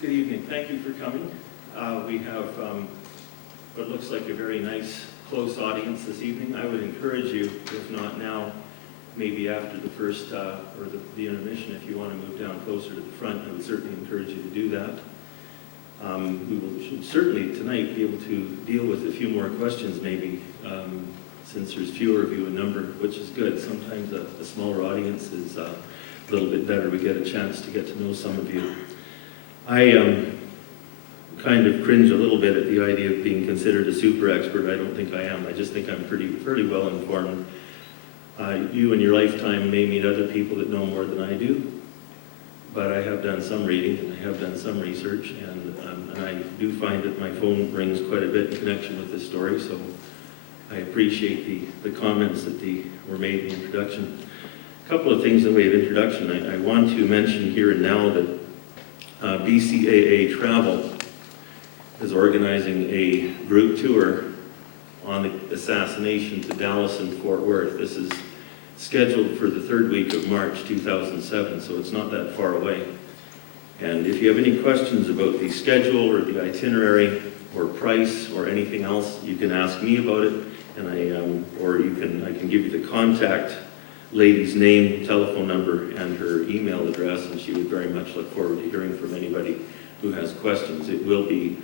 Good evening. Thank you for coming. We have what looks like a very nice, close audience this evening. I would encourage you, if not now, maybe after the first, or the intermission, if you want to move down closer to the front, I would certainly encourage you to do that. Should certainly tonight be able to deal with a few more questions maybe, since there's fewer of you in number, which is good. Sometimes a smaller audience is a little bit better. We get a chance to get to know some of you. I kind of cringe a little bit at the idea of being considered a super expert. I don't think I am. I just think I'm pretty well informed. You in your lifetime may meet other people that know more than I do, but I have done some reading and I have done some research, and I do find that my phone rings quite a bit in connection with this story, so I appreciate the comments that were made in the introduction. A couple of things in the way of introduction. I want to mention here and now that BCAA Travel is organizing a group tour on the assassination to Dallas and Fort Worth. This is scheduled for the third week of March 2007, so it's not that far away. And if you have any questions about the schedule or the itinerary or price or anything else, you can ask me about it, and I can give you the contact lady's name, telephone number, and her email address, and she would very much look forward to hearing from anybody who has questions. It will be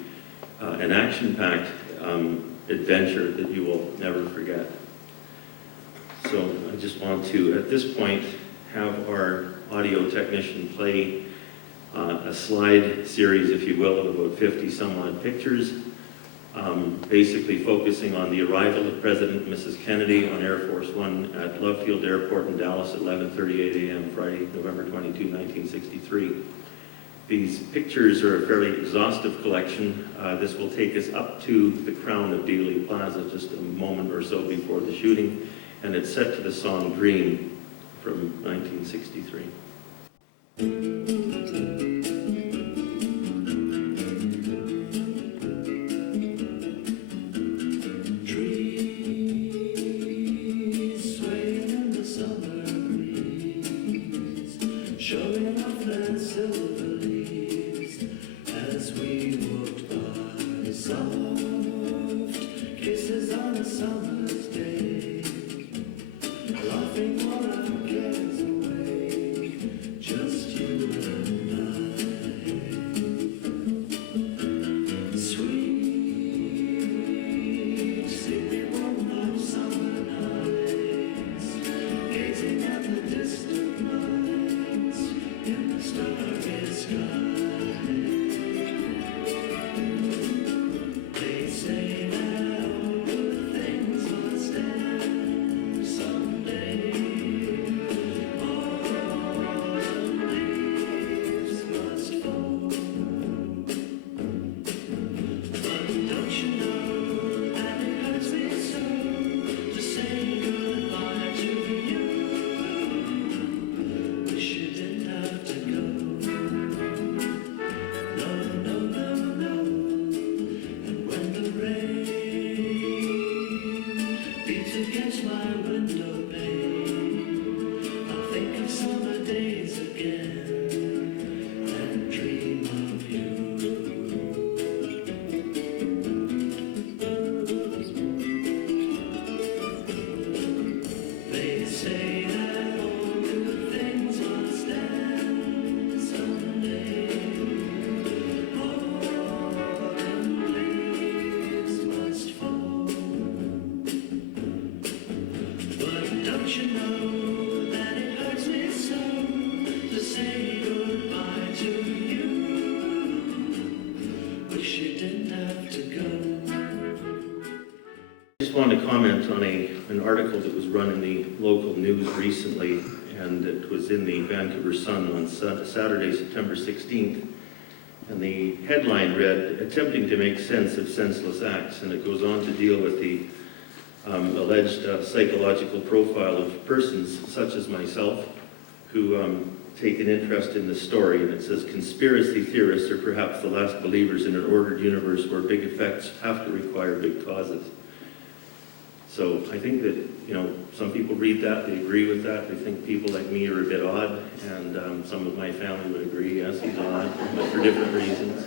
an action-packed adventure that you will never forget. So I just want to, at this point, have our audio technician play a slide series, if you will, of about 50 some odd pictures, basically focusing on the arrival of President and Mrs. Kennedy on Air Force One at Love Field Airport in Dallas at 11:38 a.m. Friday, November 22, 1963. These pictures are a fairly exhaustive collection. This will take us up to the crown of Dealey Plaza just a moment or so before the shooting, and it's set to the song Dream from 1963. Want to comment on an article that was run in the local news recently, and it was in the Vancouver Sun on Saturday, September 16th, and the headline read, "Attempting to make sense of senseless acts," and it goes on to deal with the alleged psychological profile of persons such as myself who take an interest in this story, and it says, "Conspiracy theorists are perhaps the last believers in an ordered universe where big effects have to require big causes." So I think that, some people read that, they agree with that, they think people like me are a bit odd, and some of my family would agree, yes, he's odd, but for different reasons.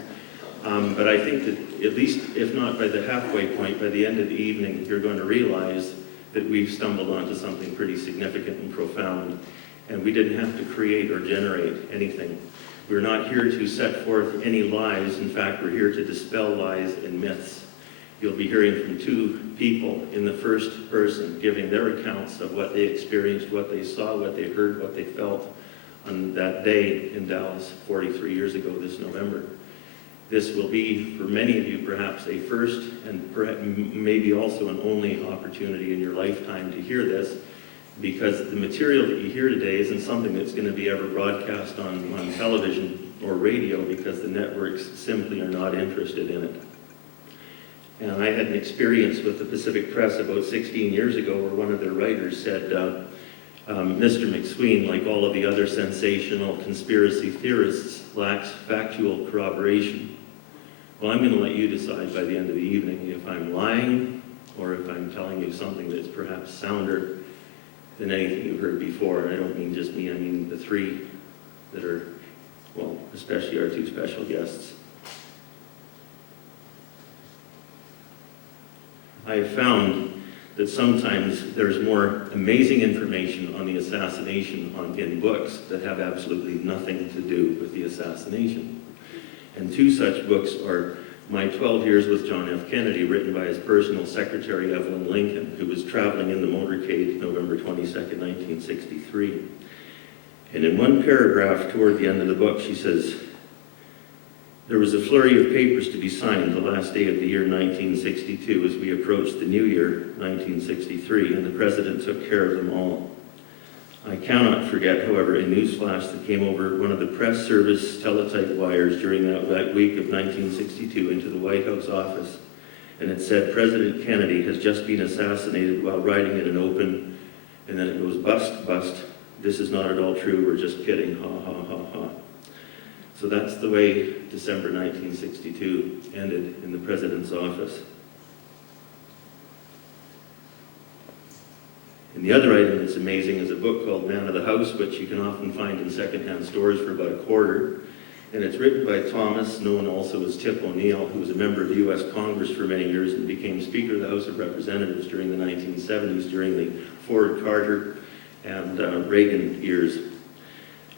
But I think that at least, if not by the halfway point, by the end of the evening, you're going to realize that we've stumbled onto something pretty significant and profound, and we didn't have to create or generate anything. We're not here to set forth any lies. In fact, we're here to dispel lies and myths. You'll be hearing from two people in the first person giving their accounts of what they experienced, what they saw, what they heard, what they felt on that day in Dallas 43 years ago this November. This will be, for many of you, perhaps a first and maybe also an only opportunity in your lifetime to hear this, because the material that you hear today isn't something that's going to be ever broadcast on television or radio, because the networks simply are not interested in it. And I had an experience with the Pacific Press about 16 years ago where one of their writers said, Mr. McSween, like all of the other sensational conspiracy theorists, lacks factual corroboration. Well, I'm going to let you decide by the end of the evening if I'm lying or if I'm telling you something that's perhaps sounder than anything you've heard before. And I don't mean just me, I mean the three that are, well, especially our two special guests. I have found that sometimes there's more amazing information on the assassination in books that have absolutely nothing to do with the assassination. And two such books are My 12 Years with John F. Kennedy, written by his personal secretary, Evelyn Lincoln, who was traveling in the motorcade November 22nd, 1963. And in one paragraph toward the end of the book, she says, there was a flurry of papers to be signed the last day of the year 1962 as we approached the new year, 1963, and the president took care of them all. I cannot forget, however, a newsflash that came over one of the press service teletype wires during that week of 1962 into the White House office, and it said, President Kennedy has just been assassinated while riding in an open, and then it goes, bust, bust, this is not at all true, we're just kidding, ha, ha, ha, ha. So that's the way December 1962 ended in the president's office. And the other item that's amazing is a book called Man of the House, which you can often find in secondhand stores for about $1. And it's written by Thomas, known also as Tip O'Neill, who was a member of the U.S. Congress for many years and became Speaker of the House of Representatives during the 1970s, during the Ford, Carter, and Reagan years.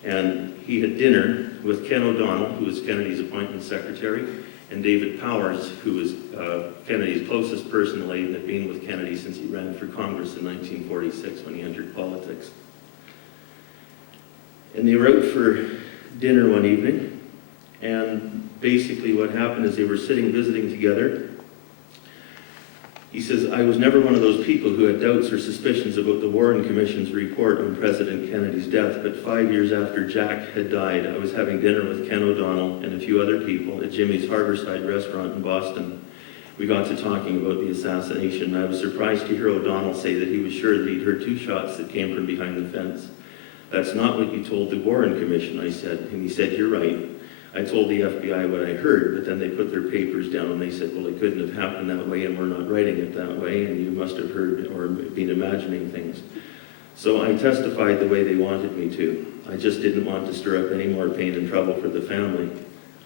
And he had dinner with Ken O'Donnell, who was Kennedy's appointment secretary, and David Powers, who was Kennedy's closest personally and had been with Kennedy since he ran for Congress in 1946 when he entered politics. And they were out for dinner one evening, and basically what happened is they were sitting visiting together. He says, I was never one of those people who had doubts or suspicions about the Warren Commission's report on President Kennedy's death, but 5 years after Jack had died, I was having dinner with Ken O'Donnell and a few other people at Jimmy's Harborside restaurant in Boston. We got to talking about the assassination, and I was surprised to hear O'Donnell say that he was sure that he'd heard 2 shots that came from behind the fence. That's not what you told the Warren Commission, I said, and he said, you're right. I told the FBI what I heard, but then they put their papers down and they said, well, it couldn't have happened that way and we're not writing it that way and you must have heard or been imagining things. So I testified the way they wanted me to. I just didn't want to stir up any more pain and trouble for the family.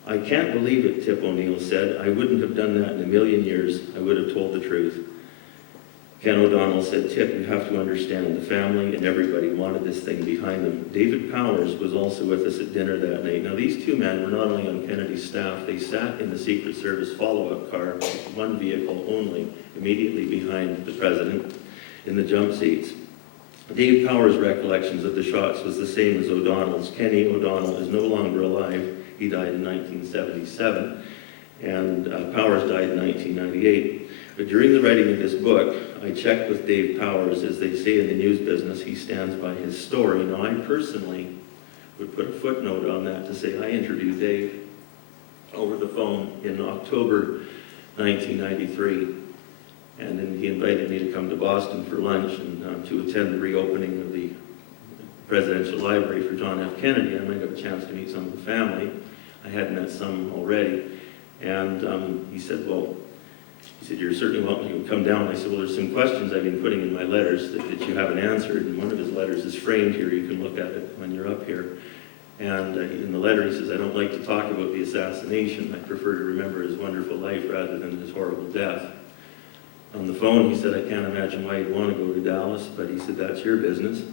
I can't believe it, Tip O'Neill said. I wouldn't have done that in a million years. I would have told the truth. Ken O'Donnell said, Tip, you have to understand the family and everybody wanted this thing behind them. David Powers was also with us at dinner that night. Now, these 2 men were not only on Kennedy's staff, they sat in the Secret Service follow-up car, one vehicle only, immediately behind the president in the jump seats. Dave Powers' recollections of the shots was the same as O'Donnell's. Kenny O'Donnell is no longer alive. He died in 1977, and Powers died in 1998. But during the writing of this book, I checked with Dave Powers. As they say in the news business, he stands by his story. Now, I personally would put a footnote on that to say I interviewed Dave over the phone in October 1993. And then he invited me to come to Boston for lunch and to attend the reopening of the Presidential Library for John F. Kennedy. I might have a chance to meet some of the family. I had met some already. And he said, well, He said, "You're certainly welcome to come down." I said, "Well, there's some questions I've been putting in my letters that you haven't answered, and one of his letters is framed here. You can look at it when you're up here." And in the letter, he says, "I don't like to talk about the assassination. I prefer to remember his wonderful life rather than his horrible death." On the phone, he said, "I can't imagine why you'd want to go to Dallas," but he said, "That's your business."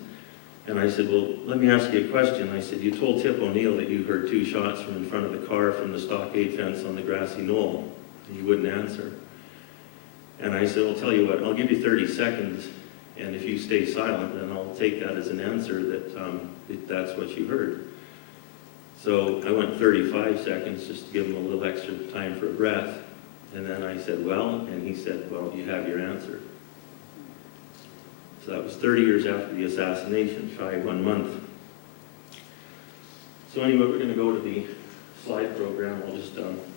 And I said, "Well, let me ask you a question." I said, "You told Tip O'Neill that you heard 2 shots from in front of the car from the stockade fence on the grassy knoll." And he wouldn't answer. And I said, "I'll tell you what, I'll give you 30 seconds, and if you stay silent, then I'll take that as an answer that that's what you heard." So I went 35 seconds just to give him a little extra time for a breath. And then I said, "Well," and he said, "Well, you have your answer." So that was 30 years after the assassination, shy of 1 month. So anyway, we're going to go to the slide program. I'll just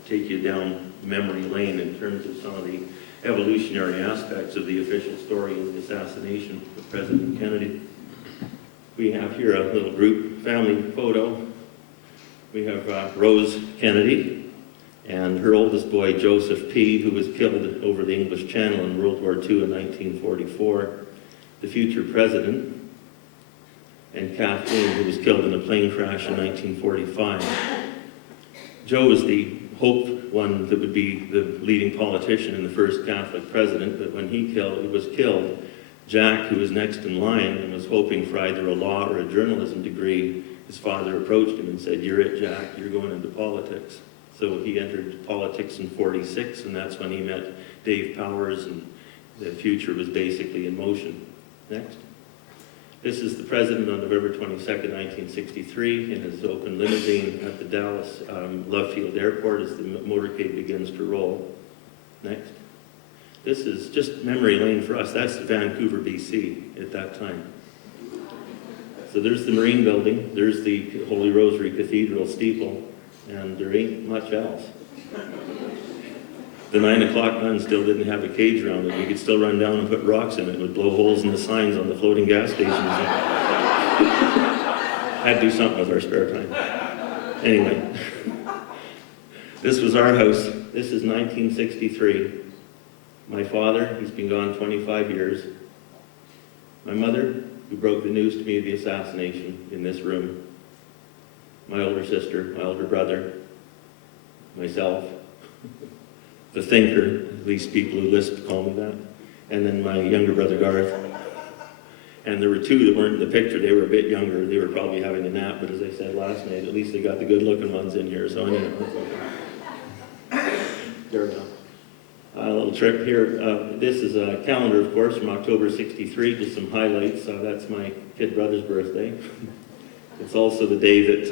take you down memory lane in terms of some of the evolutionary aspects of the official story of the assassination of President Kennedy. We have here a little group family photo. We have Rose Kennedy and her oldest boy, Joseph P., who was killed over the English Channel in World War II in 1944. The future president, and Kathleen, who was killed in a plane crash in 1945. Joe was the hoped one that would be the leading politician and the first Catholic president, but when he was killed, Jack, who was next in line and was hoping for either a law or a journalism degree, his father approached him and said, "You're it, Jack, you're going into politics." So he entered politics in 46, and that's when he met Dave Powers, and the future was basically in motion. Next. This is the president on November 22nd, 1963, in his open limousine at the Dallas Love Field Airport as the motorcade begins to roll. Next. This is just memory lane for us. That's Vancouver, BC at that time. So there's the Marine Building, there's the Holy Rosary Cathedral steeple, and there ain't much else. The 9 o'clock gun still didn't have a cage around it. You could still run down and put rocks in it. It would blow holes in the signs on the floating gas stations. Had to do something with our spare time. Anyway, this was our house. This is 1963. My father, he's been gone 25 years. My mother, who broke the news to me of the assassination in this room. My older sister, my older brother, myself. The thinker, at least people who lisp call me that, and then my younger brother Garth. And there were 2 that weren't in the picture. They were a bit younger. They were probably having a nap, but as I said last night, at least they got the good-looking ones in here, so anyway. There we go. A little trick here. This is a calendar, of course, from October 63, just some highlights. That's my kid brother's birthday. It's also the day that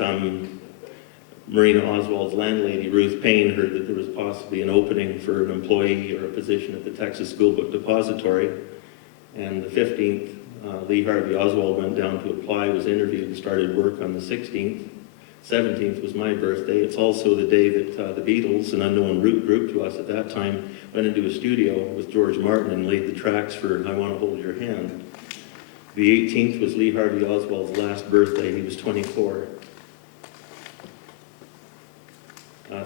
Marina Oswald's landlady, Ruth Payne, heard that there was possibly an opening for an employee or a position at the Texas School Book Depository. And the 15th, Lee Harvey Oswald went down to apply, was interviewed, and started work on the 16th. 17th was my birthday. It's also the day that the Beatles, an unknown root group to us at that time, went into a studio with George Martin and laid the tracks for I Want to Hold Your Hand. The 18th was Lee Harvey Oswald's last birthday. He was 24.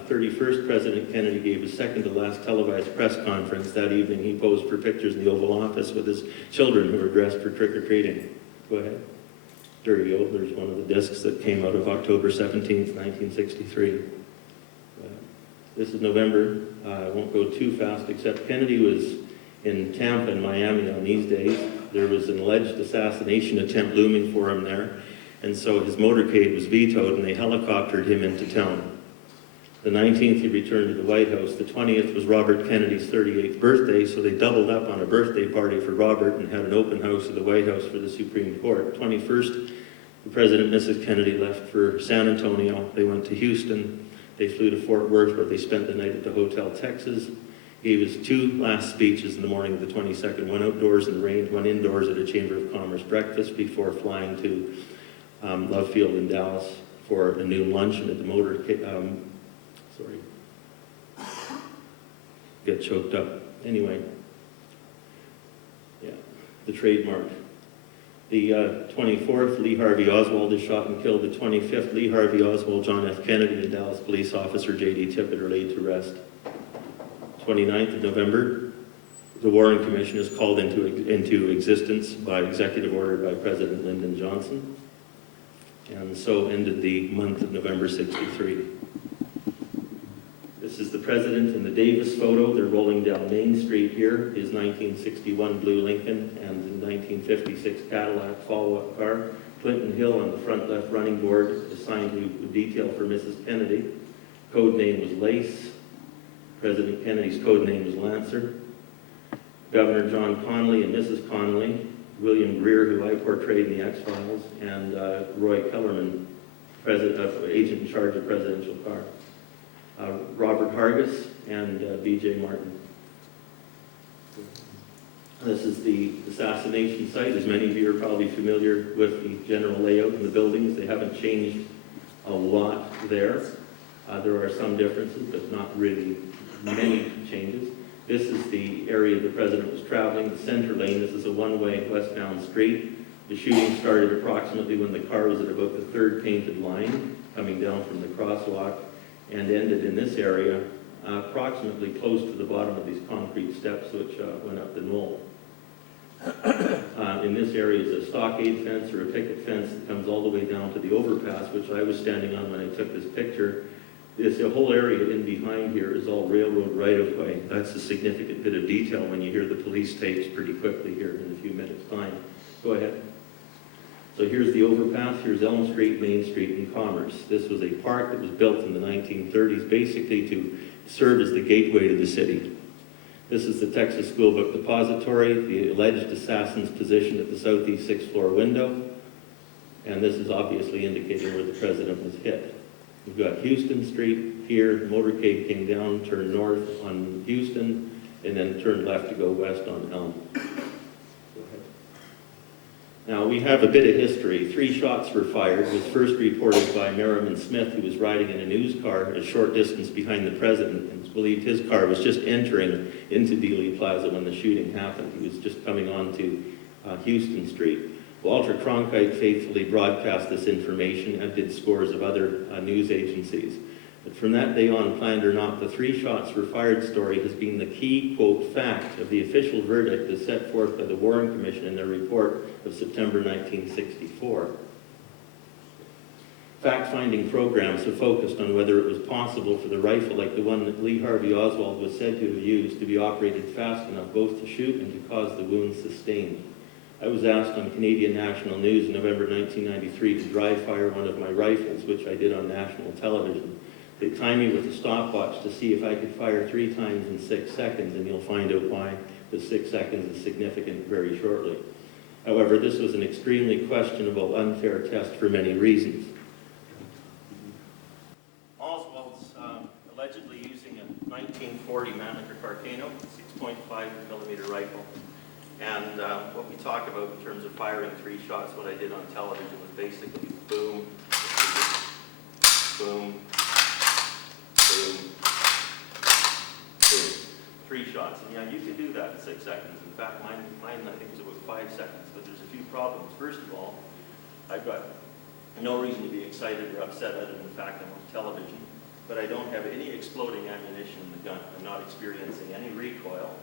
31st, President Kennedy gave his second to last televised press conference. That evening, he posed for pictures in the Oval Office with his children who were dressed for trick-or-treating. Go ahead. There you go. There's one of the discs that came out of October 17th, 1963. This is November. I won't go too fast, except Kennedy was in Tampa and Miami on these days. There was an alleged assassination attempt looming for him there, and so his motorcade was vetoed, and they helicoptered him into town. The 19th, he returned to the White House. The 20th was Robert Kennedy's 38th birthday, so they doubled up on a birthday party for Robert and had an open house at the White House for the Supreme Court. 21st, the President and Mrs. Kennedy left for San Antonio. They went to Houston. They flew to Fort Worth, where they spent the night at the Hotel Texas. Gave his 2 last speeches in the morning of the 22nd, one outdoors in the rain, one indoors at a Chamber of Commerce breakfast before flying to Love Field in Dallas for a noon luncheon at the motorcade. Get choked up. Anyway, yeah, the trademark. The 24th, Lee Harvey Oswald is shot and killed. The 25th, Lee Harvey Oswald, John F. Kennedy, and Dallas police officer J.D. Tippit are laid to rest. 29th of November, the Warren Commission is called into existence by executive order by President Lyndon Johnson. And so ended the month of November 63. This is the President in the Davis photo. They're rolling down Main Street here. His 1961 blue Lincoln and the 1956 Cadillac follow-up car. Clinton Hill on the front left running board, assigned to detail for Mrs. Kennedy. Code name was Lace. President Kennedy's code name was Lancer. Governor John Connolly and Mrs. Connolly. William Greer, who I portrayed in the X-Files, and Roy Kellerman, agent in charge of presidential car. Robert Hargis and B.J. Martin. This is the assassination site. As many of you are probably familiar with the general layout in the buildings. They haven't changed a lot there. There are some differences, but not really many changes. This is the area the president was traveling, the center lane. This is a one-way westbound street. The shooting started approximately when the car was at about the third painted line, coming down from the crosswalk, and ended in this area, approximately close to the bottom of these concrete steps which went up the knoll. In this area is a stockade fence or a picket fence that comes all the way down to the overpass, which I was standing on when I took this picture. This whole area in behind here is all railroad right-of-way. That's a significant bit of detail when you hear the police tapes pretty quickly here in a few minutes' time. Go ahead. So here's the overpass. Here's Elm Street, Main Street, and Commerce. This was a park that was built in the 1930s basically to serve as the gateway to the city. This is the Texas School Book Depository, the alleged assassin's position at the southeast sixth floor window, and this is obviously indicating where the president was hit. We've got Houston Street here. Motorcade came down, turned north on Houston, and then turned left to go west on Elm. Go ahead. Now, we have a bit of history. 3 shots were fired. It was first reported by Merriman Smith, who was riding in a news car a short distance behind the president, and believed his car was just entering into Dealey Plaza when the shooting happened. He was just coming on to Houston Street. Walter Cronkite faithfully broadcast this information, and did scores of other news agencies. But from that day on, planned or not, the 3 shots were fired story has been the key, quote, fact of the official verdict as set forth by the Warren Commission in their report of September 1964. Fact-finding programs have focused on whether it was possible for the rifle like the one that Lee Harvey Oswald was said to have used to be operated fast enough both to shoot and to cause the wounds sustained. I was asked on Canadian National News in November 1993 to dry fire one of my rifles, which I did on national television. They timed me with a stopwatch to see if I could fire 3 times in 6 seconds, and you'll find out why the 6 seconds is significant very shortly. However, this was an extremely questionable, unfair test for many reasons. Oswald's allegedly using a 1940 Mannlicher Carcano, 6.5 millimeter rifle. And what we talk about in terms of firing 3 shots, what I did on television was basically boom, boom, boom, boom. 3 shots. And yeah, you can do that in 6 seconds. In fact, mine I think was about 5 seconds. But there's a few problems. First of all, I've got no reason to be excited or upset other than the fact I'm on television. But I don't have any exploding ammunition in the gun. I'm not experiencing any recoil.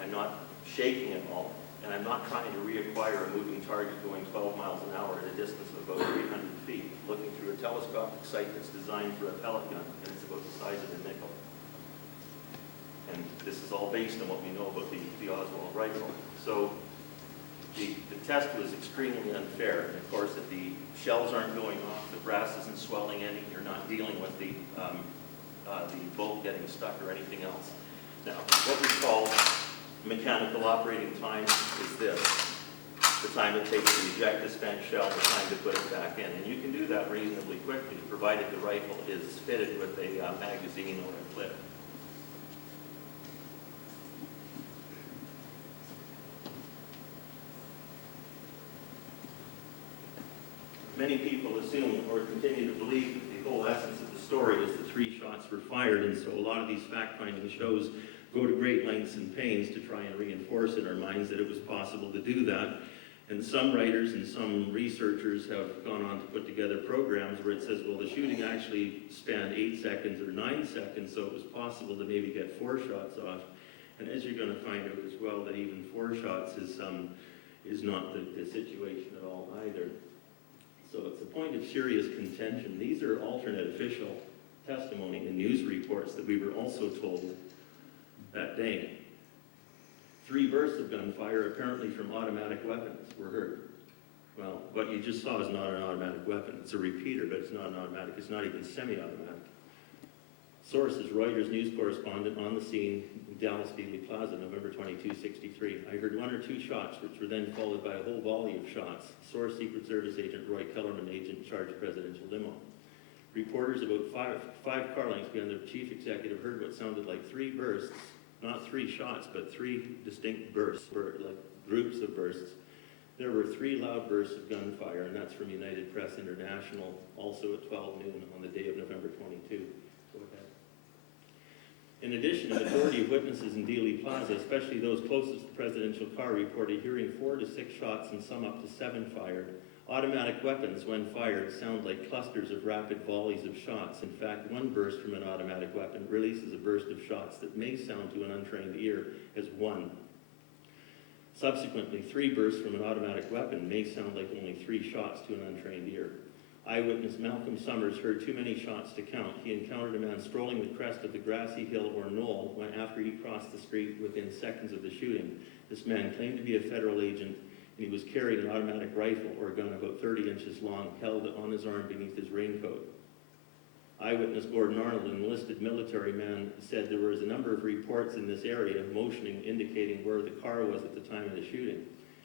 I'm not shaking at all, and I'm not trying to reacquire a moving target going 12 miles an hour at a distance of about 300 feet, looking through a telescopic sight that's designed for a pellet gun, and it's about the size of a nickel. And this is all based on what we know about the Oswald rifle. So the test was extremely unfair, and of course, if the shells aren't going off, the brass isn't swelling any, you're not dealing with the bolt getting stuck or anything else. Now, what we call mechanical operating time is this: the time it takes to eject the spent shell, the time to put it back in. And you can do that reasonably quickly, provided the rifle is fitted with a magazine or a clip. Many people assume or continue to believe that the whole essence of the story is the 3 shots were fired, and so a lot of these fact-finding shows go to great lengths and pains to try and reinforce in our minds that it was possible to do that. And some writers and some researchers have gone on to put together programs where it says, well, the shooting actually spanned 8 seconds or 9 seconds, so it was possible to maybe get 4 shots off. And as you're going to find out as well, that even 4 shots is not the situation at all either. So it's a point of serious contention. These are alternate official testimony and news reports that we were also told that day. 3 bursts of gunfire, apparently from automatic weapons, were heard. Well, what you just saw is not an automatic weapon. It's a repeater, but it's not an automatic. It's not even semi-automatic. Source is Reuters news correspondent on the scene in Dallas Dealey Plaza, November 22, 63. I heard 1 or 2 shots, which were then followed by a whole volley of shots. Source, Secret Service agent Roy Kellerman, agent charged presidential limo. Reporters about five car lengths behind the chief executive heard what sounded like 3 bursts, not 3 shots, but 3 distinct bursts, like groups of bursts. There were 3 loud bursts of gunfire, and that's from United Press International, also at 12 noon on the day of November 22. Go ahead. In addition, a majority of witnesses in Dealey Plaza, especially those closest to the presidential car, reported hearing 4 to 6 shots and some up to 7 fired. Automatic weapons, when fired, sound like clusters of rapid volleys of shots. In fact, 1 burst from an automatic weapon releases a burst of shots that may sound to an untrained ear as 1. Subsequently, 3 bursts from an automatic weapon may sound like only 3 shots to an untrained ear. Eyewitness Malcolm Summers heard too many shots to count. He encountered a man strolling the crest of the grassy hill or knoll after he crossed the street within seconds of the shooting. This man claimed to be a federal agent, and he was carrying an automatic rifle or a gun about 30 inches long, held on his arm beneath his raincoat. Eyewitness Gordon Arnold, an enlisted military man, said there was a number of reports in this area indicating where the car was at the time of the shooting.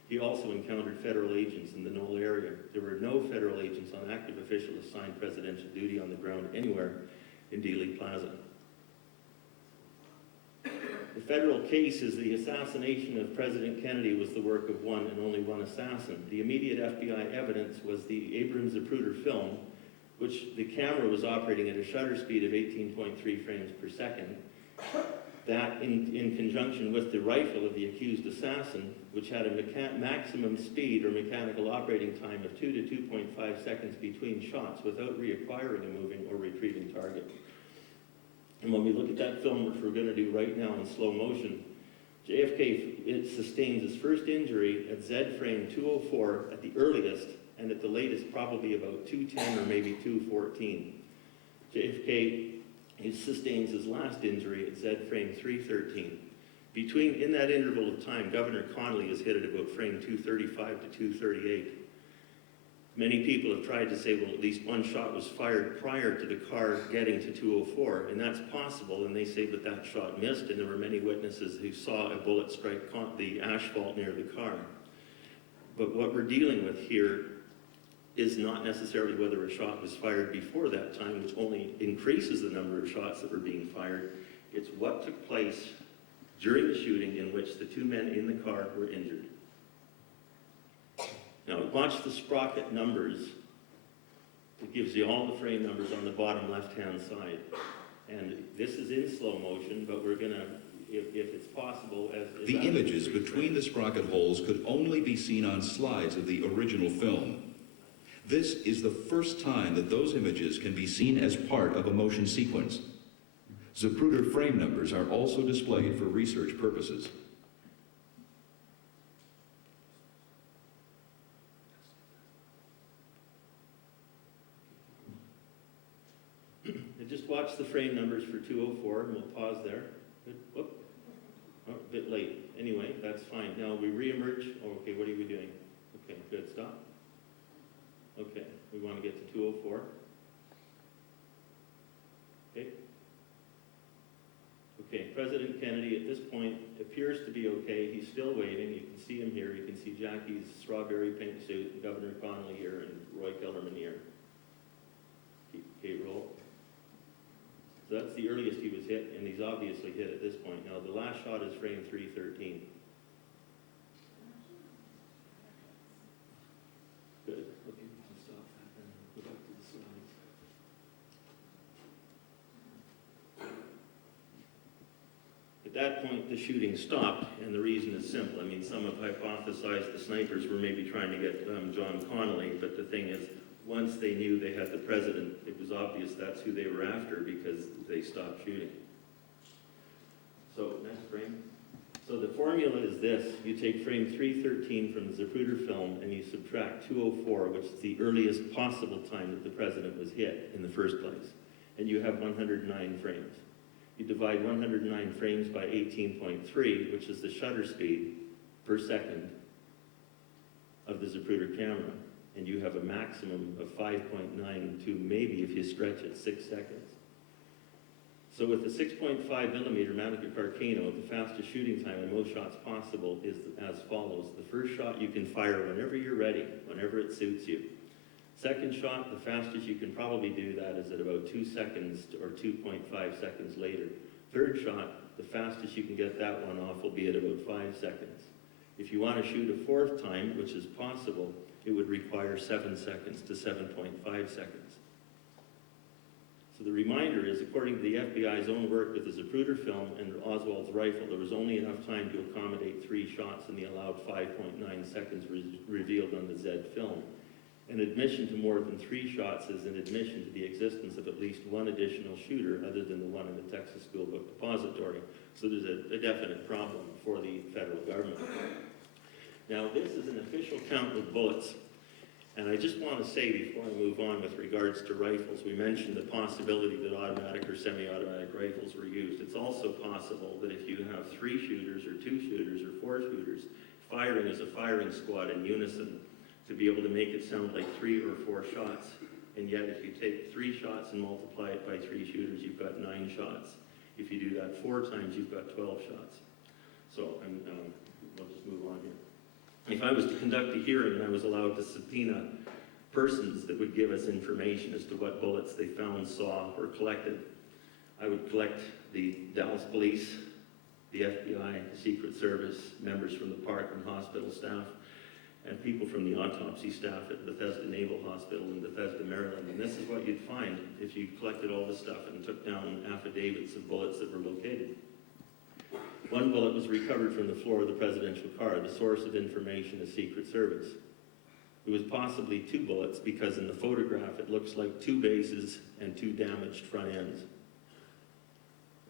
He also encountered federal agents in the Knoll area. There were no federal agents on active official assigned presidential duty on the ground anywhere in Dealey Plaza. The federal case is the assassination of President Kennedy was the work of one and only one assassin. The immediate FBI evidence was the Abrams Zapruder film, which the camera was operating at a shutter speed of 18.3 frames per second. That, in conjunction with the rifle of the accused assassin, which had a maximum speed or mechanical operating time of 2 to 2.5 seconds between shots without reacquiring a moving or retreating target. And when we look at that film, which we're going to do right now in slow motion, JFK sustains his first injury at Z frame 204 at the earliest, and at the latest probably about 210 or maybe 214. JFK sustains his last injury at Z frame 313. In that interval of time, Governor Connolly is hit at about frame 235 to 238. Many people have tried to say, well, at least 1 shot was fired prior to the car getting to 204, and that's possible, and they say that shot missed, and there were many witnesses who saw a bullet strike the asphalt near the car. But what we're dealing with here is not necessarily whether a shot was fired before that time, which only increases the number of shots that were being fired. It's what took place during the shooting in which the 2 men in the car were injured. Now, watch the sprocket numbers. It gives you all the frame numbers on the bottom left-hand side. And this is in slow motion, but we're going to, if it's possible... The images between the sprocket holes could only be seen on slides of the original film. This is the first time that those images can be seen as part of a motion sequence. Zapruder frame numbers are also displayed for research purposes. Just watch the frame numbers for 204, and we'll pause there. Good. Whoop. Oh, a bit late. Anyway, that's fine. Now we re-emerge. Oh, okay, what are we doing? Okay, good. Stop. Okay, we want to get to 204. Okay. Okay, President Kennedy at this point appears to be okay. He's still waving. You can see him here. You can see Jackie's strawberry pink suit, and Governor Connolly here, and Roy Kellerman here. Okay, roll. So that's the earliest he was hit, and he's obviously hit at this point. Now, the last shot is frame 313. Good. Okay, we can stop that and go back to the slides. that point, the shooting stopped, and the reason is simple. I mean, some have hypothesized the snipers were maybe trying to get John Connolly, but the thing is, once they knew they had the president, it was obvious that's who they were after because they stopped shooting. So, next frame. So the formula is this. You take frame 313 from the Zapruder film and you subtract 204, which is the earliest possible time that the president was hit in the first place. And you have 109 frames. You divide 109 frames by 18.3, which is the shutter speed per second of the Zapruder camera. And you have a maximum of 5.9 to maybe, if you stretch it, 6 seconds. So with the 6.5 millimeter Manico Carcano, the fastest shooting time in most shots possible is as follows. The first shot you can fire whenever you're ready, whenever it suits you. Second shot, the fastest you can probably do that is at about 2 seconds or 2.5 seconds later. Third shot, the fastest you can get that one off will be at about 5 seconds. If you want to shoot a fourth time, which is possible, it would require 7 seconds to 7.5 seconds. So the reminder is, according to the FBI's own work with the Zapruder film and Oswald's rifle, there was only enough time to accommodate 3 shots in the allowed 5.9 seconds revealed on the Z film. An admission to more than 3 shots is an admission to the existence of at least one additional shooter other than the one in the Texas School Book Depository. So there's a definite problem for the federal government. Now, this is an official count of bullets. And I just want to say before I move on with regards to rifles, we mentioned the possibility that automatic or semi-automatic rifles were used. It's also possible that if you have 3 shooters or 2 shooters or 4 shooters firing as a firing squad in unison, to be able to make it sound like 3 or 4 shots. And yet if you take 3 shots and multiply it by 3 shooters, you've got 9 shots. If you do that 4 times, you've got 12 shots. So we'll just move on here. If I was to conduct a hearing and I was allowed to subpoena persons that would give us information as to what bullets they found, saw, or collected, I would collect the Dallas Police, the FBI, the Secret Service, members from the Parkland Hospital staff, and people from the autopsy staff at Bethesda Naval Hospital in Bethesda, Maryland. And this is what you'd find if you collected all this stuff and took down affidavits of bullets that were located. 1 bullet was recovered from the floor of the presidential car. The source of information is Secret Service. It was possibly 2 bullets because in the photograph it looks like 2 bases and 2 damaged front ends.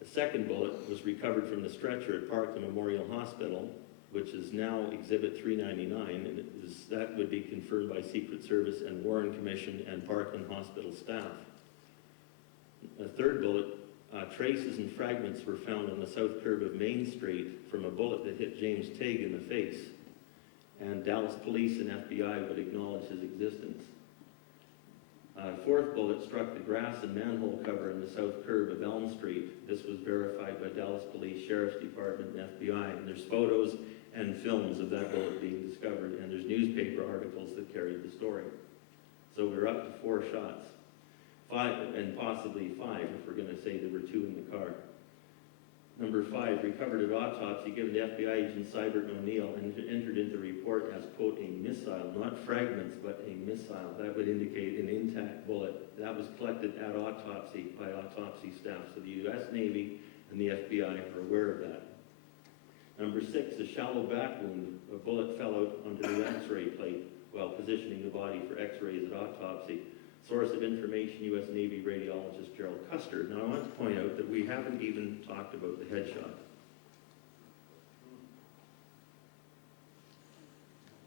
A second bullet was recovered from the stretcher at Parkland Memorial Hospital, which is now Exhibit 399, and that would be confirmed by Secret Service and Warren Commission and Parkland Hospital staff. A third bullet, traces and fragments were found on the south curb of Main Street from a bullet that hit James Teague in the face, and Dallas Police and FBI would acknowledge his existence. Fourth bullet struck the grass and manhole cover in the south curb of Elm Street. This was verified by Dallas Police, Sheriff's Department, and FBI, and there's photos and films of that bullet being discovered, and there's newspaper articles that carried the story. So we're up to 4 shots. 5, and possibly 5, if we're going to say there were 2 in the car. Number 5, recovered at autopsy, given to FBI agent Seibert and O'Neill, and entered into the report as, quote, a missile, not fragments, but a missile. That would indicate an intact bullet. That was collected at autopsy by autopsy staff. So the U.S. Navy and the FBI are aware of that. Number 6, a shallow back wound. A bullet fell out onto the X-ray plate while positioning the body for X-rays at autopsy. Source of information, U.S. Navy radiologist Gerald Custer. Now I want to point out that we haven't even talked about the headshot.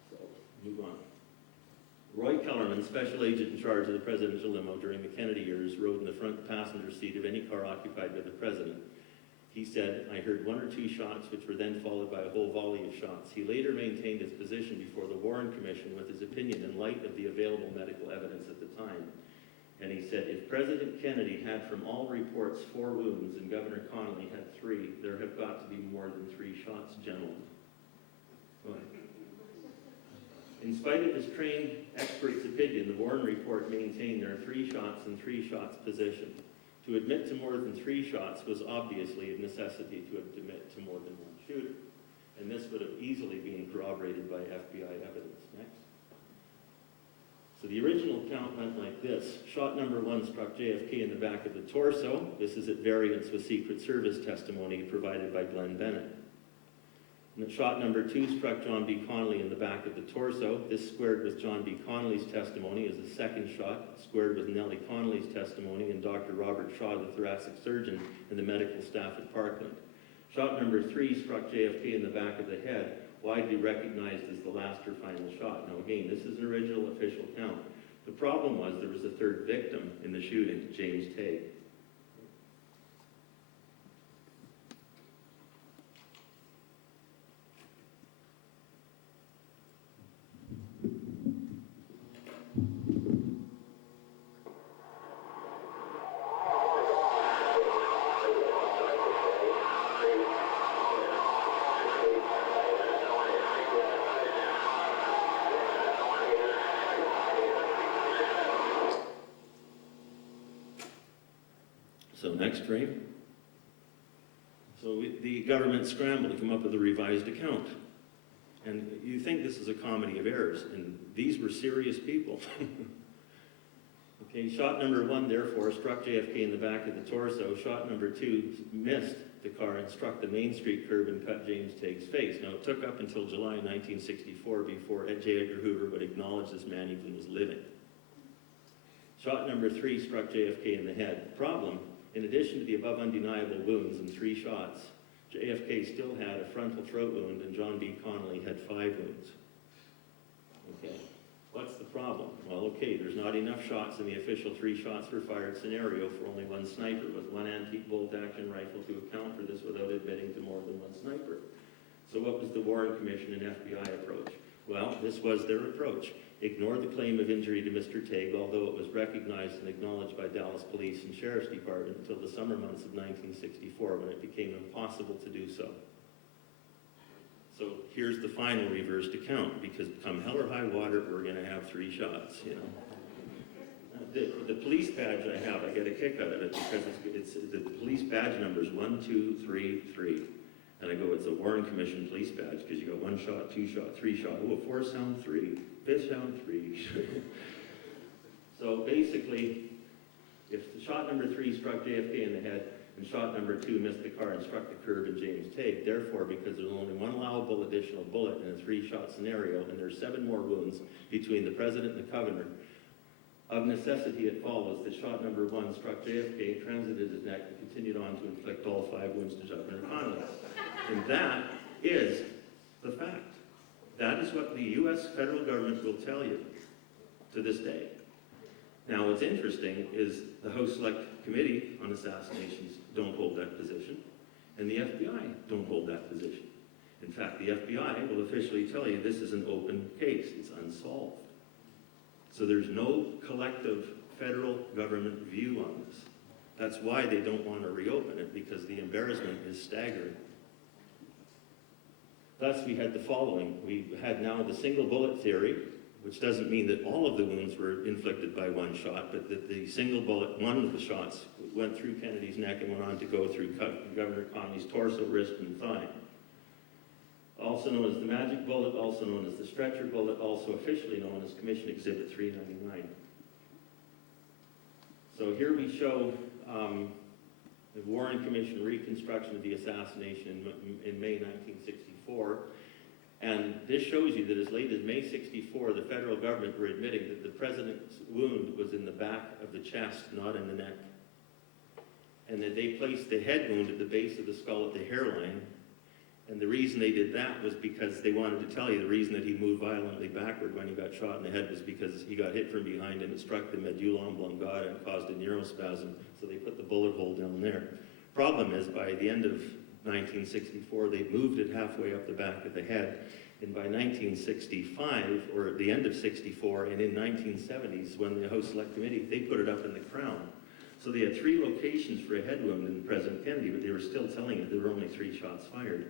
So, move on. Roy Kellerman, special agent in charge of the presidential limo during the Kennedy years, rode in the front passenger seat of any car occupied by the president. He said, I heard 1 or 2 shots, which were then followed by a whole volley of shots. He later maintained his position before the Warren Commission with his opinion in light of the available medical evidence at the time. And he said, if President Kennedy had from all reports 4 wounds and Governor Connolly had 3, there have got to be more than 3 shots, gentlemen. Go ahead. In spite of his trained expert's opinion, the Warren report maintained there are 3 shots and 3 shots positioned. To admit to more than 3 shots was obviously a necessity to admit to more than 1 shooter. And this would have easily been corroborated by FBI evidence. Next. So the original count went like this. Shot number 1 struck JFK in the back of the torso. This is at variance with Secret Service testimony provided by Glenn Bennett. And shot number 2 struck John B. Connolly in the back of the torso. This squared with John B. Connolly's testimony as the second shot, squared with Nellie Connolly's testimony and Dr. Robert Shaw, the thoracic surgeon, and the medical staff at Parkland. Shot number 3 struck JFK in the back of the head, widely recognized as the last or final shot. Now again, this is an original official count. The problem was there was a third victim in the shooting, James Tague. So next frame. So the government scrambled to come up with a revised account. And you think this is a comedy of errors, and these were serious people. Okay, shot number 1, therefore, struck JFK in the back of the torso. Shot number 2 missed the car and struck the Main Street curb and cut James Tague's face. Now, it took up until July 1964 before J. Edgar Hoover would acknowledge this man even was living. Shot number 3 struck JFK in the head. Problem, in addition to the above undeniable wounds in 3 shots, JFK still had a frontal throat wound and John B. Connolly had 5 wounds. Okay, what's the problem? Well, okay, there's not enough shots in the official 3 shots were fired scenario for only 1 sniper with 1 antique bolt-action rifle to account for this without admitting to more than 1 sniper. So what was the Warren Commission and FBI approach? Well, this was their approach. Ignore the claim of injury to Mr. Tague, although it was recognized and acknowledged by Dallas Police and Sheriff's Department until the summer months of 1964 when it became impossible to do so. So here's the final reversed account, because come hell or high water, we're going to have 3 shots, you know. The police badge I have, I get a kick out of it because it's the police badge number is 1, 2, 3, 3. And I go, it's a Warren Commission police badge because you got 1 shot, 2 shot, 3 shot. Oh, 4 sound 3, 5th sound 3. So basically, if the shot number 3 struck JFK in the head and shot number 2 missed the car and struck the curb in James Tague, therefore, because there's only 1 allowable additional bullet in a 3-shot scenario and there's 7 more wounds between the president and the governor, of necessity, it follows that shot number 1 struck JFK, transited his neck, and continued on to inflict all 5 wounds to Governor Connolly. And that is the fact. That is what the U.S. federal government will tell you to this day. Now, what's interesting is the House Select Committee on Assassinations don't hold that position, and the FBI don't hold that position. In fact, the FBI will officially tell you this is an open case. It's unsolved. So there's no collective federal government view on this. That's why they don't want to reopen it, because the embarrassment is staggering. Thus, we had the following. We had now the single bullet theory, which doesn't mean that all of the wounds were inflicted by 1 shot, but that the single bullet, 1 of the shots, went through Kennedy's neck and went on to go through Governor Connolly's torso, wrist, and thigh. Also known as the magic bullet, also known as the stretcher bullet, also officially known as Commission Exhibit 399. So here we show the Warren Commission reconstruction of the assassination in May 1964. And this shows you that as late as May 64, the federal government were admitting that the president's wound was in the back of the chest, not in the neck. And that they placed the head wound at the base of the skull at the hairline. And the reason they did that was because they wanted to tell you the reason that he moved violently backward when he got shot in the head was because he got hit from behind and it struck the medulla oblongata and caused a neurospasm. So they put the bullet hole down there. Problem is, by the end of 1964, they moved it halfway up the back of the head. And by 1965, or at the end of 64, and in 1970s, when the House Select Committee, they put it up in the crown. So they had 3 locations for a head wound in President Kennedy, but they were still telling you there were only 3 shots fired.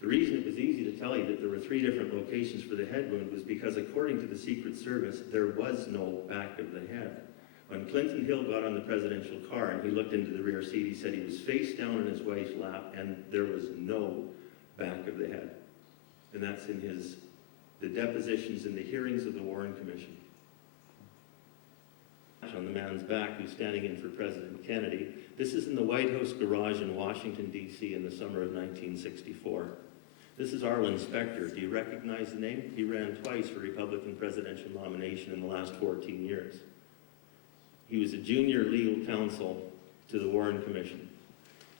The reason it was easy to tell you that there were 3 different locations for the head wound was because, according to the Secret Service, there was no back of the head. When Clinton Hill got on the presidential car and he looked into the rear seat, he said he was face down in his wife's lap and there was no back of the head. And that's in the depositions and the hearings of the Warren Commission. on the man's back who's standing in for President Kennedy. This is in the White House garage in Washington, D.C. in the summer of 1964. This is Arlen Specter. Do you recognize the name? He ran twice for Republican presidential nomination in the last 14 years. He was a junior legal counsel to the Warren Commission.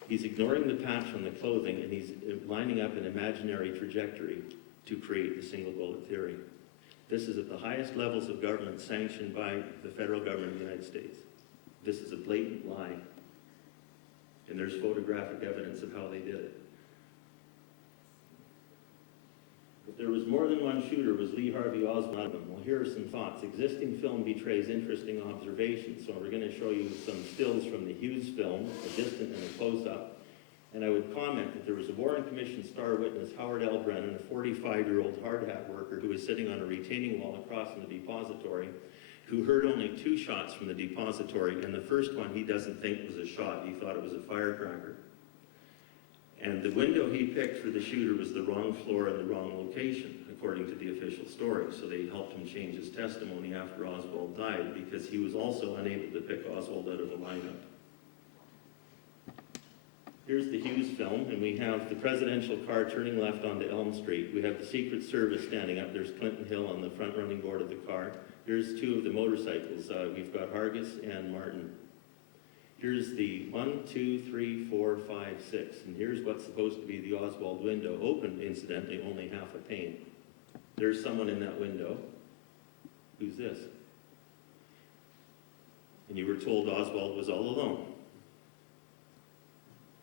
He's ignoring the patch on the clothing, and he's lining up an imaginary trajectory to create the single bullet theory. This is at the highest levels of government sanctioned by the federal government of the United States. This is a blatant lie. And there's photographic evidence of how they did it. If there was more than one shooter, was Lee Harvey Oswald? Well, here are some thoughts. Existing film betrays interesting observations. So we're going to show you some stills from the Hughes film, a distant and a close-up. And I would comment that there was a Warren Commission star witness, Howard L. Brennan, a 45-year-old hard hat worker who was sitting on a retaining wall across from the depository, who heard only 2 shots from the depository, and the first one he doesn't think was a shot. He thought it was a firecracker. And the window he picked for the shooter was the wrong floor and the wrong location, according to the official story. So they helped him change his testimony after Oswald died, because he was also unable to pick Oswald out of a lineup. Here's the Hughes film, and we have the presidential car turning left onto Elm Street. We have the Secret Service standing up. There's Clinton Hill on the front running board of the car. Here's 2 of the motorcycles. We've got Hargis and Martin. Here's the 1, 2, 3, 4, 5, 6. And here's what's supposed to be the Oswald window, open, incidentally, only half a pane. There's someone in that window. Who's this? And you were told Oswald was all alone.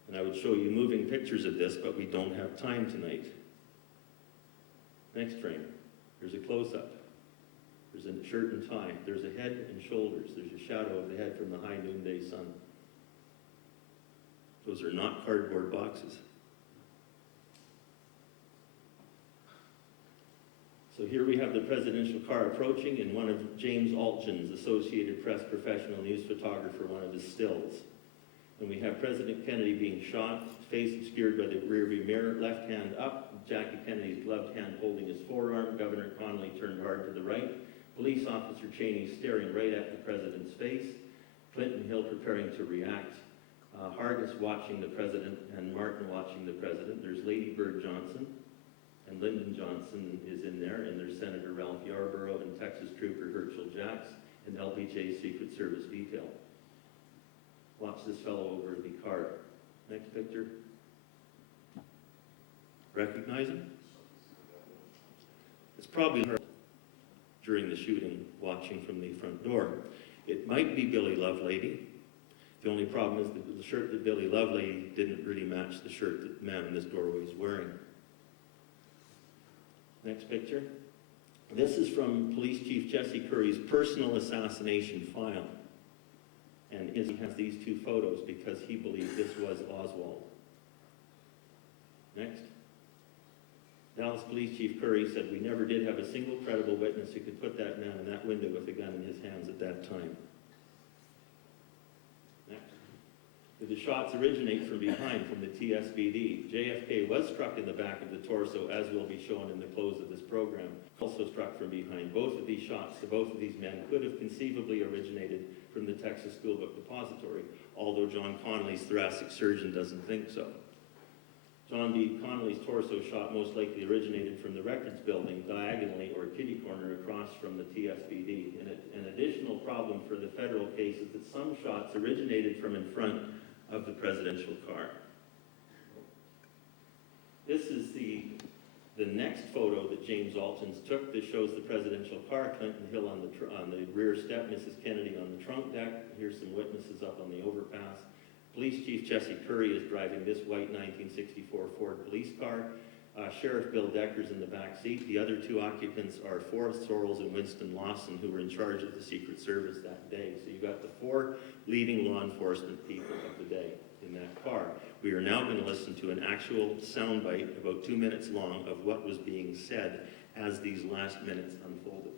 And I would show you moving pictures of this, but we don't have time tonight. Next frame. There's a close-up. There's a shirt and tie. There's a head and shoulders. There's a shadow of the head from the high noonday sun. Those are not cardboard boxes. So here we have the presidential car approaching, and one of James Altgen's Associated Press professional news photographer, one of his stills. And we have President Kennedy being shot, face obscured by the rearview mirror, left hand up, Jackie Kennedy's gloved hand holding his forearm, Governor Connolly turned hard to the right, Police Officer Cheney staring right at the president's face, Clinton Hill preparing to react, Hargis watching the president, and Martin watching the president. There's Lady Bird Johnson, and Lyndon Johnson is in there, and there's Senator Ralph Yarborough and Texas Trooper Herschel Jacks, and LBJ's Secret Service detail. Watch this fellow over in the car. Next picture. Recognize him? It's probably her during the shooting, watching from the front door. It might be Billy Lovelady. The only problem is that the shirt that Billy Lovelady didn't really match the shirt that the man in this doorway is wearing. Next picture. This is from Police Chief Jesse Curry's personal assassination file. And he has these 2 photos because he believed this was Oswald. Next. Dallas Police Chief Curry said, "We never did have a single credible witness who could put that man in that window with a gun in his hands at that time." Next. The shots originate from behind, from the TSBD. JFK was struck in the back of the torso, as will be shown in the close of this program. Also struck from behind. Both of these shots to both of these men could have conceivably originated from the Texas School Book Depository, although John Connolly's thoracic surgeon doesn't think so. John B. Connolly's torso shot most likely originated from the records building, diagonally or kitty corner across from the TSBD. And an additional problem for the federal case is that some shots originated from in front of the presidential car. This is the next photo that James Altgens took. This shows the presidential car, Clinton Hill on the rear step, Mrs. Kennedy on the trunk deck. Here's some witnesses up on the overpass. Police Chief Jesse Curry is driving this white 1964 Ford police car. Sheriff Bill Decker's in the back seat. The other 2 occupants are Forrest Sorrells and Winston Lawson, who were in charge of the Secret Service that day. So you've got the 4 leading law enforcement people of the day in that car. We are now going to listen to an actual soundbite, about 2 minutes long, of what was being said as these last minutes unfolded.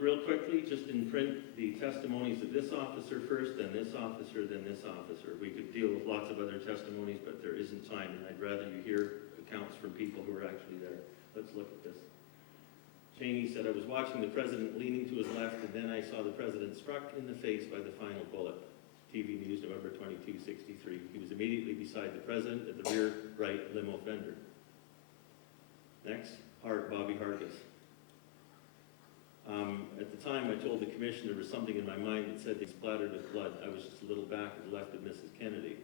real quickly, just in print, the testimonies of this officer first, then this officer, then this officer. We could deal with lots of other testimonies, but there isn't time, and I'd rather you hear accounts from people who were actually there. Let's look at this. Cheney said, I was watching the president leaning to his left, and then I saw the president struck in the face by the final bullet. TV News, November 22, 63. He was immediately beside the president at the rear right limo fender. Next, Bobby Hargis. At the time, I told the commission there was something in my mind that said they splattered with blood. I was just a little back to the left of Mrs. Kennedy.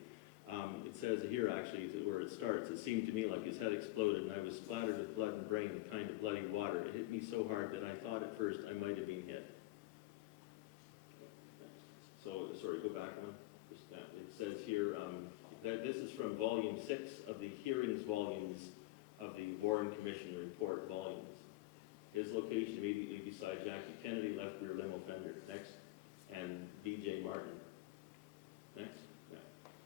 It says here, actually, where it starts, it seemed to me like his head exploded and I was splattered with blood and brain, the kind of bloody water. It hit me so hard that I thought at first I might have been hit. So, sorry, go back one. It says here, that this is from volume 6 of the hearings volumes of the Warren Commission report volumes. His location immediately beside Jackie Kennedy, left rear limo fender. Next. And B.J. Martin. Next.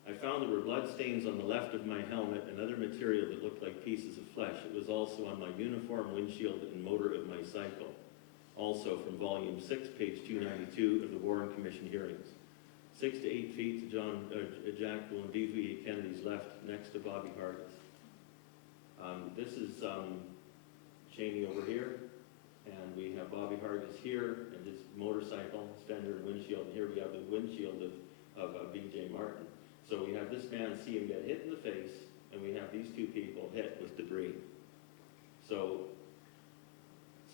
I found there were blood stains on the left of my helmet and other material that looked like pieces of flesh. It was also on my uniform, windshield, and motor of my cycle. Also from volume 6, page 292 of the Warren Commission hearings. 6 to 8 feet to Jacqueline and B.V. Kennedy's left, next to Bobby Hargis. This is Cheney over here, and we have Bobby Hargis here, and his motorcycle, fender, and windshield. And here we have the windshield of B.J. Martin. So we have this man see him get hit in the face, and we have these two people hit with debris. So,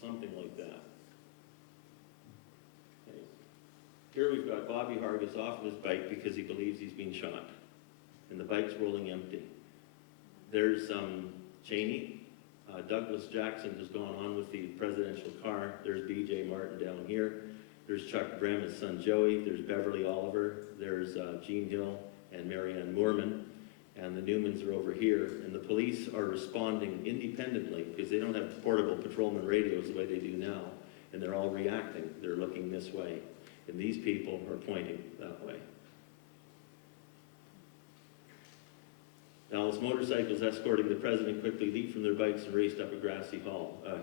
something like that. Okay. Here we've got Bobby Hargis off of his bike because he believes he's been shot, and the bike's rolling empty. There's Cheney. Douglas Jackson has gone on with the presidential car. There's B.J. Martin down here. There's Chuck Brem, his son Joey. There's Beverly Oliver. There's Gene Hill and Marianne Moorman, and the Newmans are over here, and the police are responding independently because they don't have portable patrolman radios the way they do now, and they're all reacting. They're looking this way, and these people are pointing that way. Dallas motorcycles escorting the president quickly leaped from their bikes and raced up a grassy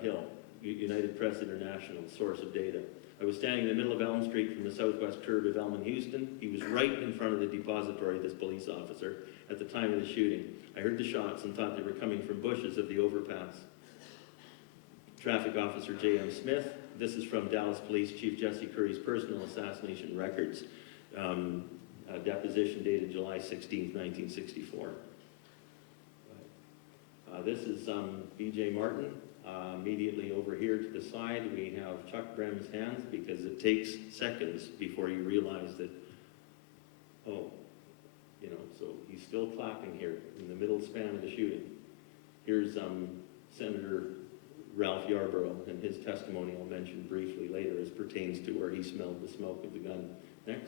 hill. United Press International, source of data. I was standing in the middle of Elm Street from the southwest curve of Elm in Houston. He was right in front of the depository, this police officer, at the time of the shooting. I heard the shots and thought they were coming from bushes of the overpass. Traffic Officer J.M. Smith. This is from Dallas Police Chief Jesse Curry's personal assassination records. A deposition dated July 16, 1964. This is B.J. Martin. Immediately over here to the side, we have Chuck Brem's hands, because it takes seconds before you realize that, oh, you know, so he's still clapping here in the middle span of the shooting. Here's Senator Ralph Yarborough, and his testimony I'll mention briefly later as pertains to where he smelled the smoke of the gun. Next.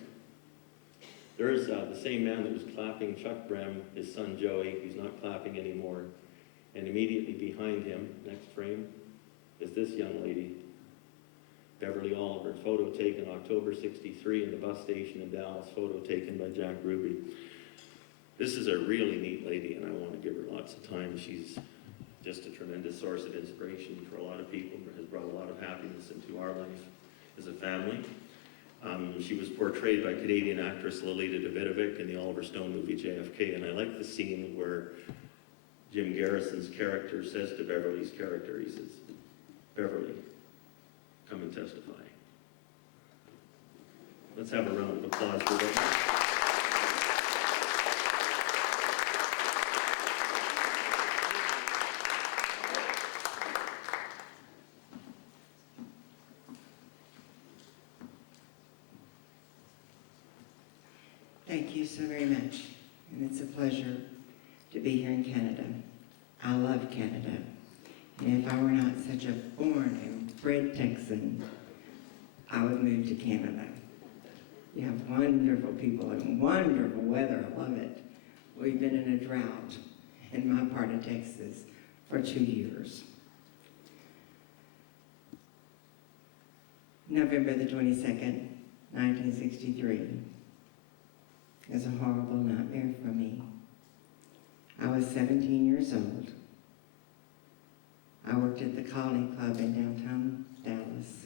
There's the same man that was clapping Chuck Brem, his son Joey. He's not clapping anymore. And immediately behind him, next frame, is this young lady, Beverly Oliver. Photo taken October 63 in the bus station in Dallas, photo taken by Jack Ruby. This is a really neat lady, and I want to give her lots of time. She's just a tremendous source of inspiration for a lot of people, has brought a lot of happiness into our life as a family. She was portrayed by Canadian actress Lolita Davidovic in the Oliver Stone movie JFK, and I like the scene where Jim Garrison's character says to Beverly's character, he says, Beverly, come and testify. Let's have a round of applause for that. Thank you so very much, and it's a pleasure to be here in Canada. I love Canada, and if I were not such a born and bred Texan, I would move to Canada. You have wonderful people and wonderful weather. I love it. We've been in a drought in my part of Texas for 2 years. November the 22nd, 1963. It was a horrible nightmare for me. I was 17 years old. I worked at the Colin Club in downtown Dallas.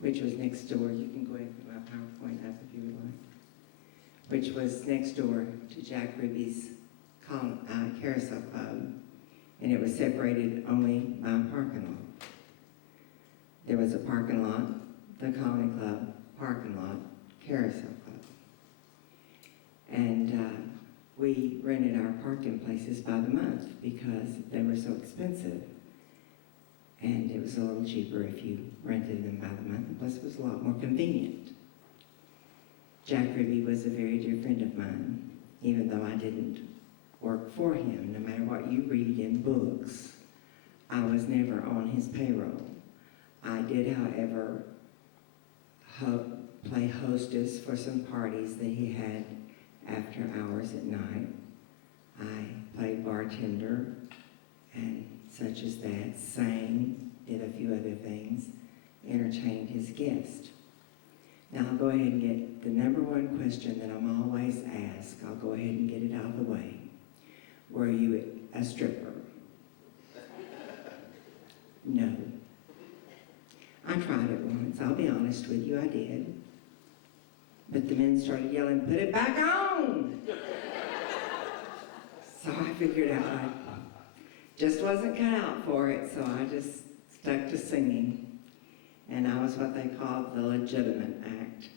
which was next door. You can go ahead and put my PowerPoint up if you would like. Which was next door to Jack Ruby's Carousel Club, and it was separated only by a parking lot. There was a parking lot, the Colony Club, parking lot, Carousel Club. And we rented our parking places by the month because they were so expensive. And it was a little cheaper if you rented them by the month, and plus it was a lot more convenient. Jack Ruby was a very dear friend of mine, even though I didn't work for him. No matter what you read in books, I was never on his payroll. I did, however, play hostess for some parties that he had after hours at night. I played bartender and such as that, sang, did a few other things, entertained his guests. Now I'll go ahead and get the number one question that I'm always asked. I'll go ahead and get it out of the way. Were you a stripper? No. I tried it once, I'll be honest with you, I did. But the men started yelling, "Put it back on!" So I figured out I just wasn't cut out for it, so I just stuck to singing. And I was what they called the legitimate act.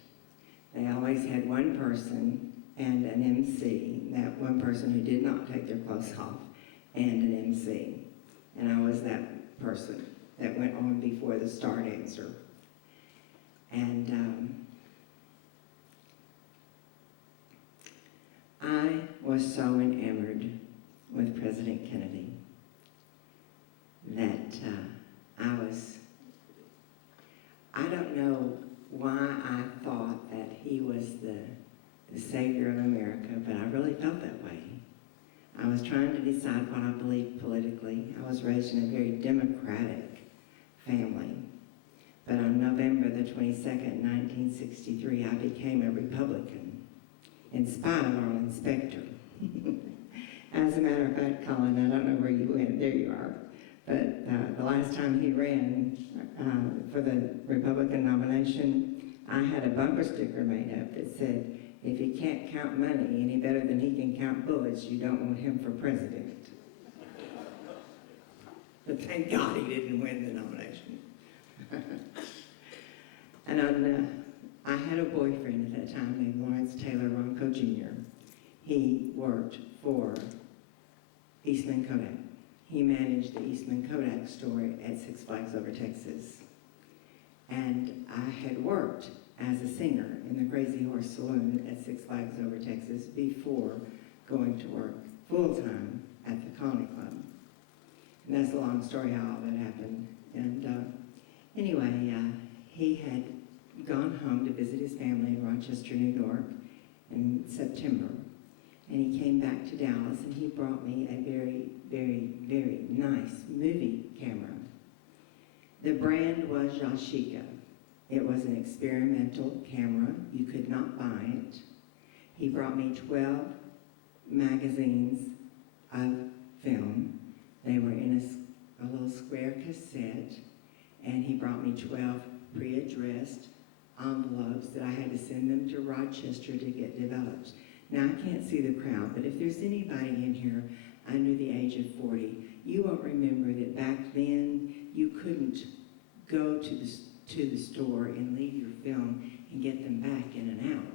They always had one person and an MC, that one person who did not take their clothes off, and an MC. And I was that person that went on before the star dancer. And I was so enamored with President Kennedy that I don't know why I thought that he was the savior of America, but I really felt that way. I was trying to decide what I believed politically. I was raised in a very democratic family. But on November the 22nd, 1963, I became a Republican, in spite of our inspector. As a matter of fact, Colin, I don't know where you went. There you are. But the last time he ran for the Republican nomination, I had a bumper sticker made up that said, "If he can't count money any better than he can count bullets, you don't want him for president." But thank God he didn't win the nomination. And I had a boyfriend at that time named Lawrence Taylor Ronco Jr. He worked for Eastman Kodak. He managed the Eastman Kodak store at Six Flags Over Texas. And I had worked as a singer in the Crazy Horse Saloon at Six Flags Over Texas before going to work full-time at the Colony Club. And that's a long story how all that happened. And anyway, he had gone home to visit his family in Rochester, New York in September. And he came back to Dallas and he brought me a very, very, very nice movie camera. The brand was Yashica. It was an experimental camera. You could not buy it. He brought me 12 magazines of film. They were in a little square cassette. And he brought me 12 pre-addressed envelopes that I had to send them to Rochester to get developed. Now, I can't see the crowd, but if there's anybody in here under the age of 40, you won't remember that back then you couldn't go to the store and leave your film and get them back in an hour.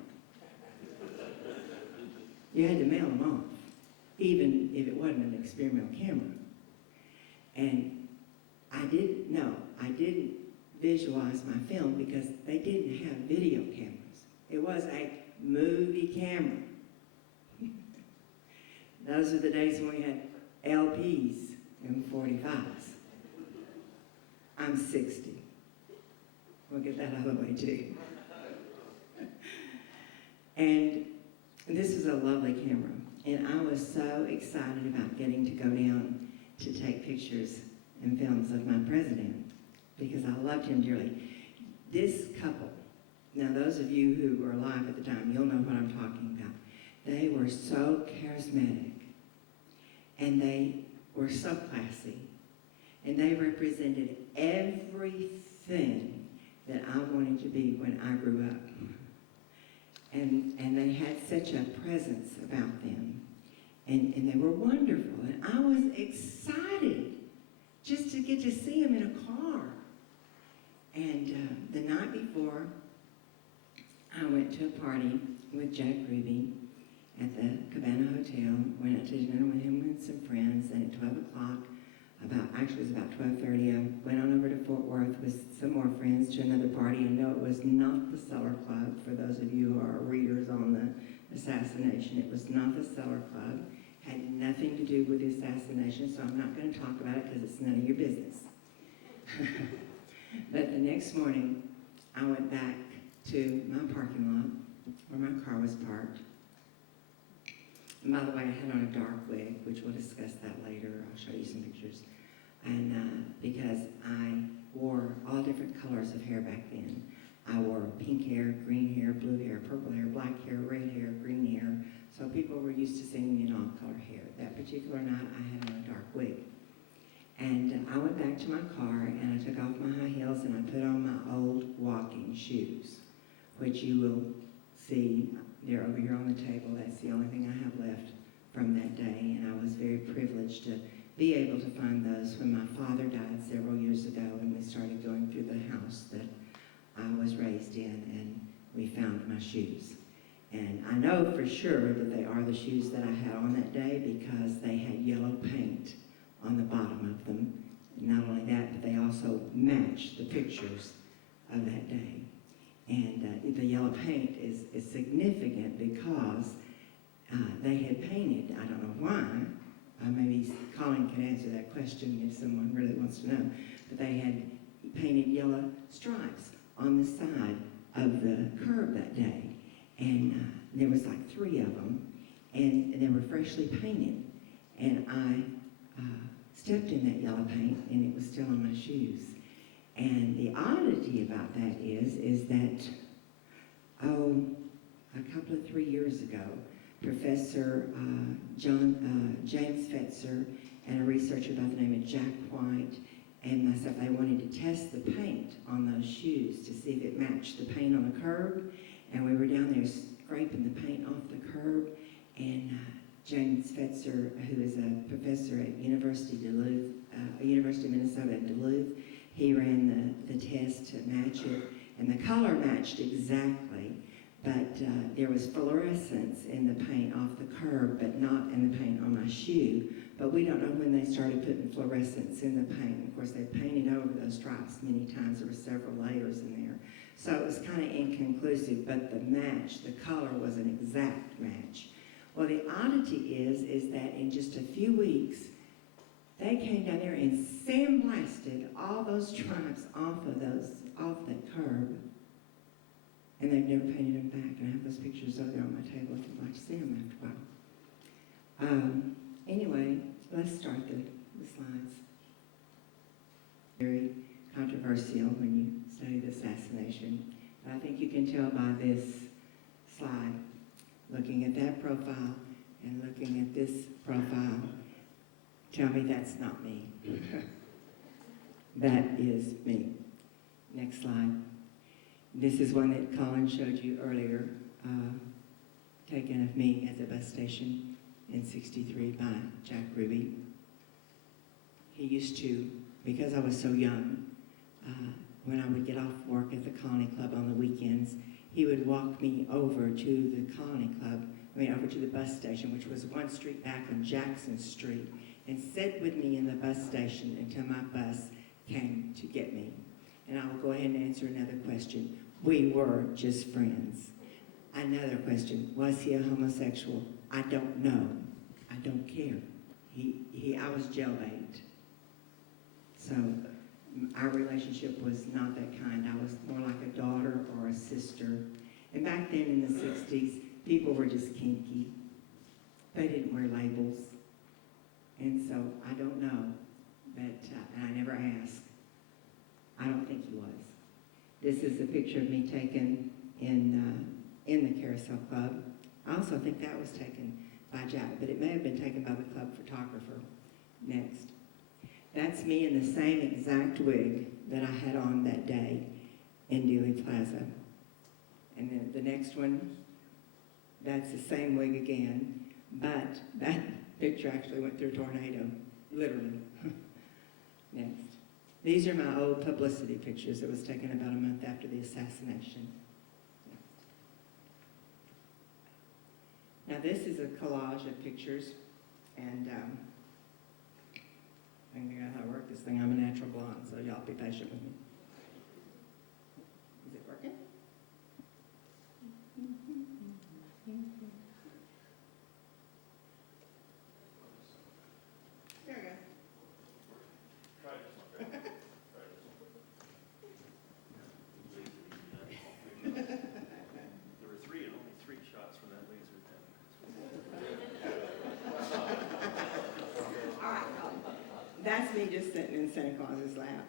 You had to mail them off, even if it wasn't an experimental camera. And I didn't visualize my film because they didn't have video cameras. It was a movie camera. Those are the days when we had LPs and 45s. I'm 60. We'll get that out of the way too. And this was a lovely camera. And I was so excited about getting to go down to take pictures and films of my president because I loved him dearly. This couple, now those of you who were alive at the time, you'll know what I'm talking about. They were so charismatic and they were so classy and they represented everything that I wanted to be when I grew up. And they had such a presence about them. And they were wonderful. And I was excited just to get to see them in a car. And the night before, I went to a party with Jack Ruby at the Cabana Hotel. Went out to dinner with him and some friends. And at 12 o'clock, it was about 12:30, I went on over to Fort Worth with some more friends to another party. And no, it was not the Cellar Club. For those of you who are readers on the assassination, it was not the Cellar Club. Had nothing to do with the assassination, so I'm not going to talk about it because it's none of your business. But the next morning, I went back to my parking lot where my car was parked. And by the way, I had on a dark wig, which we'll discuss that later. I'll show you some pictures. And because I wore all different colors of hair back then. I wore pink hair, green hair, blue hair, purple hair, black hair, red hair, green hair. So people were used to seeing me in all color hair. That particular night, I had on a dark wig. And I went back to my car and I took off my high heels and I put on my old walking shoes, which you will see. They're over here on the table. That's the only thing I have left from that day. And I was very privileged to be able to find those when my father died several years ago and we started going through the house that I was raised in, and we found my shoes. And I know for sure that they are the shoes that I had on that day because they had yellow paint on the bottom of them. And not only that, but they also matched the pictures of that day. And the yellow paint is significant because they had painted, I don't know why, maybe Colin can answer that question if someone really wants to know, but they had painted yellow stripes on the side of the curb that day. And there was like 3 of them, and they were freshly painted. And I stepped in that yellow paint, and it was still on my shoes. And the oddity about that is that, a couple of 3 years ago, Professor James Fetzer and a researcher by the name of Jack White and myself, they wanted to test the paint on those shoes to see if it matched the paint on the curb. And we were down there scraping the paint off the curb, and James Fetzer, who is a professor at University of Minnesota at Duluth, he ran the test to match it, and the color matched exactly, but there was fluorescence in the paint off the curb, but not in the paint on my shoe. But we don't know when they started putting fluorescence in the paint. Of course, they painted over those stripes many times. There were several layers in there. So it was kind of inconclusive, but the match, the color was an exact match. Well, the oddity is that in just a few weeks, they came down there and sandblasted all those stripes off that curb, and they've never painted them back. And I have those pictures over there on my table if you'd like to see them after a while. Anyway, let's start the slides. Very controversial when you study the assassination. But I think you can tell by this slide, looking at that profile and looking at this profile, tell me that's not me. That is me. Next slide. This is one that Colin showed you earlier, taken of me at the bus station in '63 by Jack Ruby. He used to, because I was so young, when I would get off work at the Colony Club on the weekends, he would walk me over to the Colony Club, over to the bus station, which was one street back on Jackson Street, and sit with me in the bus station until my bus came to get me. And I will go ahead and answer another question. We were just friends. Another question, was he a homosexual? I don't know. I don't care. I was jailbait. So our relationship was not that kind. I was more like a daughter or a sister. And back then in the 60s, people were just kinky. They didn't wear labels. And so I don't know, but and I never asked. I don't think he was. This is a picture of me taken in the Carousel Club. I also think that was taken by Jack, but it may have been taken by the club photographer. Next. That's me in the same exact wig that I had on that day. in Dealey Plaza. And then the next one, that's the same wig again, but that picture actually went through a tornado, literally. Next. These are my old publicity pictures that was taken about a month after the assassination. Now this is a collage of pictures, and I can figure out how to work this thing. I'm a natural blonde, so y'all be patient with me. Is it working? There we go. Try this one. Try this one. There were three and only 3 shots from that laser pen. All right, that's me just sitting in Santa Claus's lap.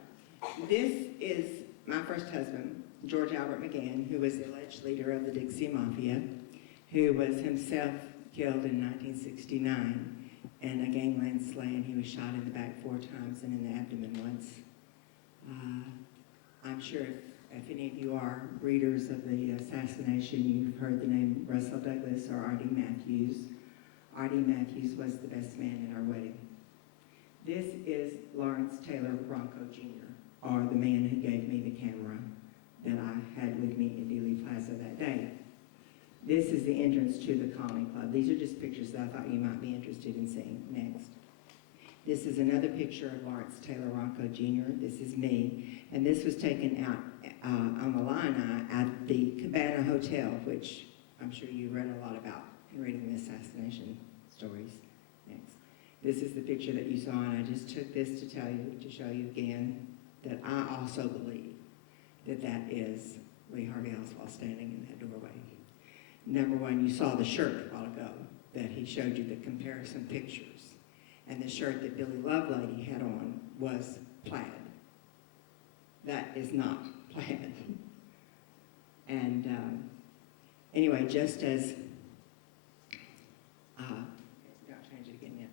This is my first husband, George Albert McGann, who was the alleged leader of the Dixie Mafia, who was himself killed in 1969 in a gangland slaying. He was shot in the back 4 times and in the abdomen once. I'm sure if any of you are readers of the assassination, you've heard the name Russell Douglas or Artie Matthews. Artie Matthews was the best man at our wedding. This is Lawrence Taylor Bronco Jr., or the man who gave me the camera that I had with me in Dealey Plaza that day. This is the entrance to the Colony Club. These are just pictures that I thought you might be interested in seeing. Next. This is another picture of Lawrence Taylor Bronco Jr. This is me. And this was taken out on the line at the Cabana Hotel, which I'm sure you read a lot about in reading the assassination stories. Next. This is the picture that you saw, and I just took this to show you again that I also believe that that is Lee Harvey Oswald standing in that doorway. Number one, you saw the shirt a while ago that he showed you the comparison pictures. And the shirt that Beverly Oliver had on was plaid. That is not plaid. And anyway, just as, I'll change it again yet.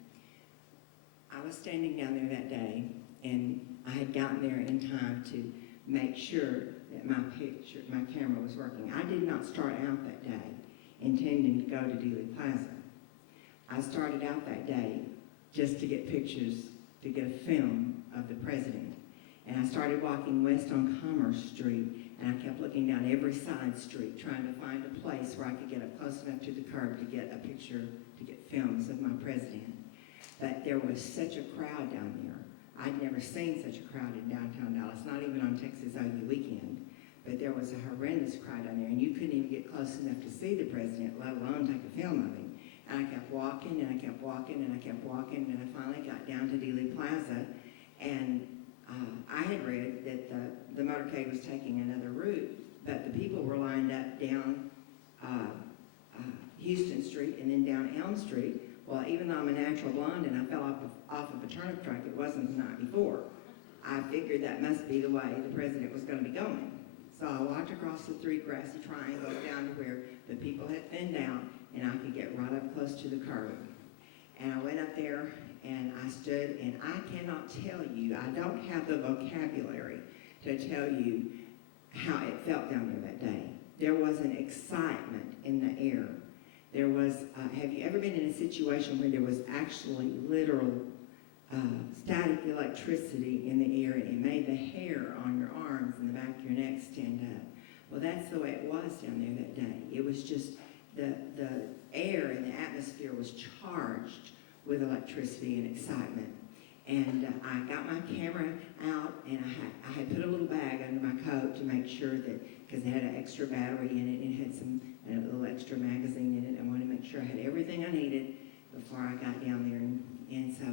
I was standing down there that day, and I had gotten there in time to make sure that my camera was working. I did not start out that day intending to go to Dealey Plaza. I started out that day just to get pictures, to get a film of the president. And I started walking west on Commerce Street, and I kept looking down every side street trying to find a place where I could get up close enough to the curb to get a picture, to get films of my president. But there was such a crowd down there. I'd never seen such a crowd in downtown Dallas, not even on Texas OU weekend. But there was a horrendous crowd down there, and you couldn't even get close enough to see the president, let alone take a film of him. And I kept walking, and I kept walking, and I kept walking, and I finally got down to Dealey Plaza, and I had read that the motorcade was taking another route, but the people were lined up down Houston Street and then down Elm Street. Well, even though I'm a natural blonde and I fell off of a turnip truck, it wasn't the night before. I figured that must be the way the president was going to be going. So I walked across the 3 grassy triangles down to where the people had thinned out and I could get right up close to the curb. And I went up there and I stood, and I cannot tell you, I don't have the vocabulary to tell you how it felt down there that day. There was an excitement in the air. There was, have you ever been in a situation where there was actually literal static electricity in the air, and it made the hair on your arms and the back of your neck stand up? Well, that's the way it was down there that day. It was just the air and the atmosphere was charged with electricity and excitement. And I got my camera out, and I had put a little bag under my coat to make sure that, because it had an extra battery in it, and it had a little extra magazine in it. I wanted to make sure I had everything I needed before I got down there. And so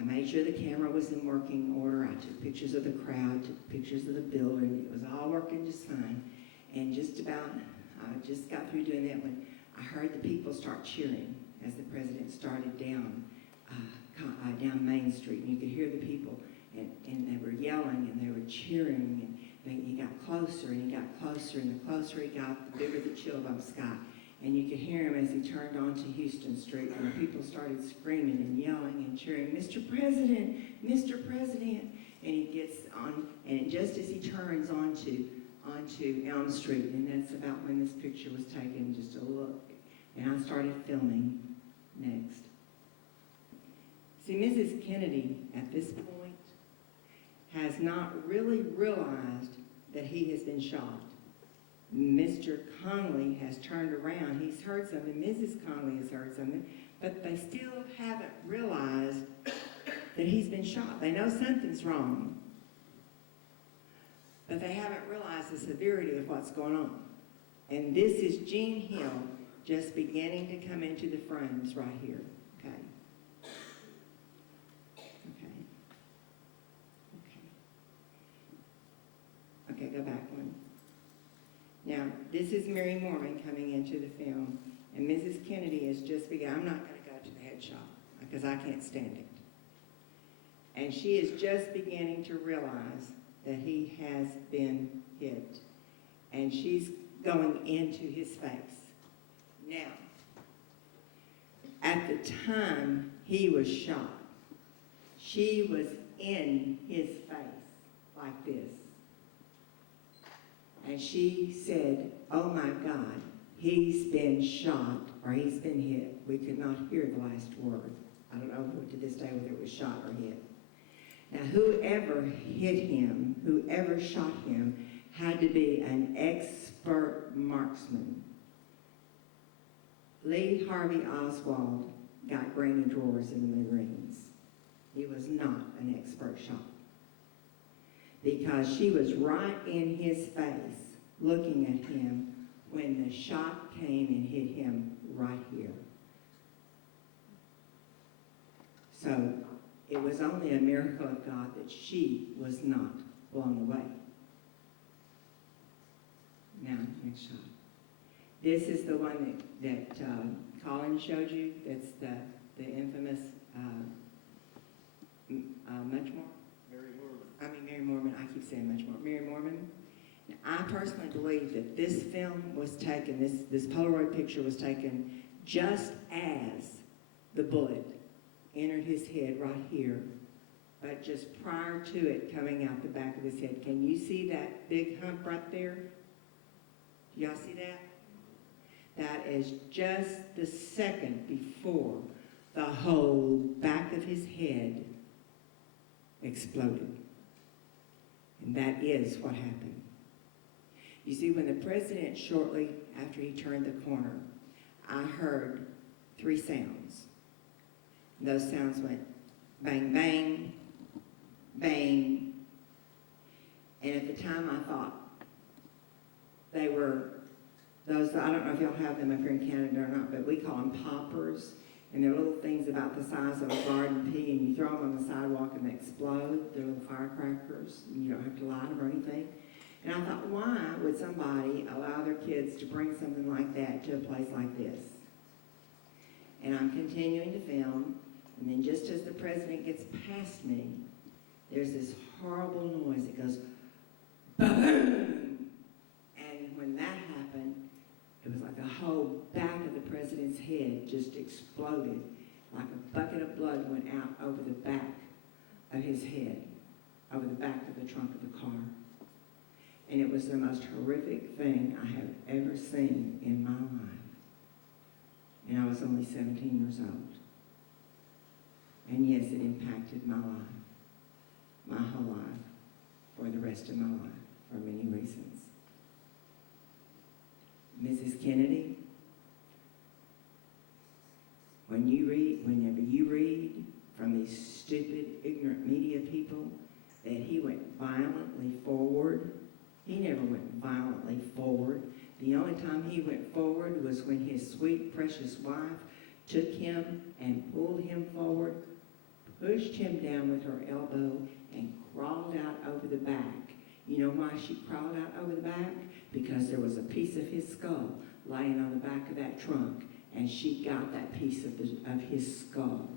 I made sure the camera was in working order. I took pictures of the crowd, took pictures of the building. It was all working just fine. And just about, I just got through doing that when I heard the people start cheering as the president started down Main Street. And you could hear the people, and they were yelling, and they were cheering, and he got closer, and he got closer, and the closer he got, the bigger the chill bumps got. And you could hear him as he turned onto Houston Street, and the people started screaming and yelling and cheering, "Mr. President, Mr. President!" And he gets on, and just as he turns onto onto Elm Street, and that's about when this picture was taken, just a look. And I started filming next. See, Mrs. Kennedy, at this point, has not really realized that he has been shot. Mr. Conley has turned around. He's heard something. Mrs. Conley has heard something. But they still haven't realized that he's been shot. They know something's wrong. But they haven't realized the severity of what's going on. And this is Jean Hill just beginning to come into the frames right here. Okay. Okay, go back one. Now, this is Mary Mormon coming into the film, and Mrs. Kennedy has just begun. I'm not going to go to the headshot because I can't stand it. And she is just beginning to realize that he has been hit, and she's going into his face. Now, at the time he was shot, she was in his face like this. And she said, "Oh my God, he's been shot," or "he's been hit." We could not hear the last word. I don't know to this day whether it was shot or hit. Now, whoever hit him, whoever shot him, had to be an expert marksman. Lee Harvey Oswald got granny drawers in the Marines. He was not an expert shot, because she was right in his face looking at him when the shot came and hit him right here. So it was only a miracle of God that she was not blown away. Now, next shot. This is the one that Colin showed you. That's the infamous much more? Mary Mormon. I keep saying much more. Mary Mormon. Now, I personally believe that this film was taken, this Polaroid picture was taken just as the bullet entered his head right here, but just prior to it coming out the back of his head. Can you see that big hump right there? Y'all see that? That is just the second before the whole back of his head exploded. And that is what happened. You see, when the president, shortly after he turned the corner, I heard 3 sounds. And those sounds went bang, bang, bang. And at the time I thought they were those, I don't know if y'all have them up here in Canada or not, but we call them poppers. And they're little things about the size of a garden pea, and you throw them on the sidewalk and they explode. They're little firecrackers, and you don't have to light them or anything. And I thought, why would somebody allow their kids to bring something like that to a place like this? And I'm continuing to film, and then just as the president gets past me, there's this horrible noise. It goes, boom! And when that happened, it was like the whole back of the president's head just exploded, like a bucket of blood went out over the back of his head, over the back of the trunk of the car. And it was the most horrific thing I have ever seen in my life. And I was only 17 years old. And yes, it impacted my life, my whole life, for the rest of my life, for many reasons. Mrs. Kennedy, whenever you read from these stupid, ignorant media people that he went violently forward, he never went violently forward. The only time he went forward was when his sweet, precious wife took him and pulled him forward, pushed him down with her elbow, and crawled out over the back. You know why she crawled out over the back? Because there was a piece of his skull laying on the back of that trunk, and she got that piece of his skull.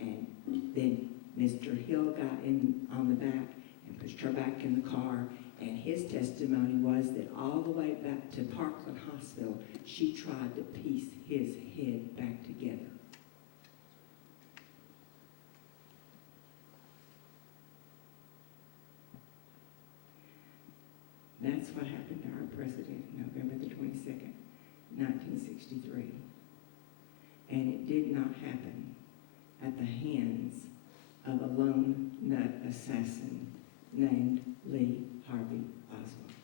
And then Mr. Hill got in on the back and pushed her back in the car, and his testimony was that all the way back to Parkland Hospital, she tried to piece his head back together. That's That's what happened to our president, November the 22nd, 1963. And it did not happen at the hands of a lone nut assassin named Lee Harvey Oswald.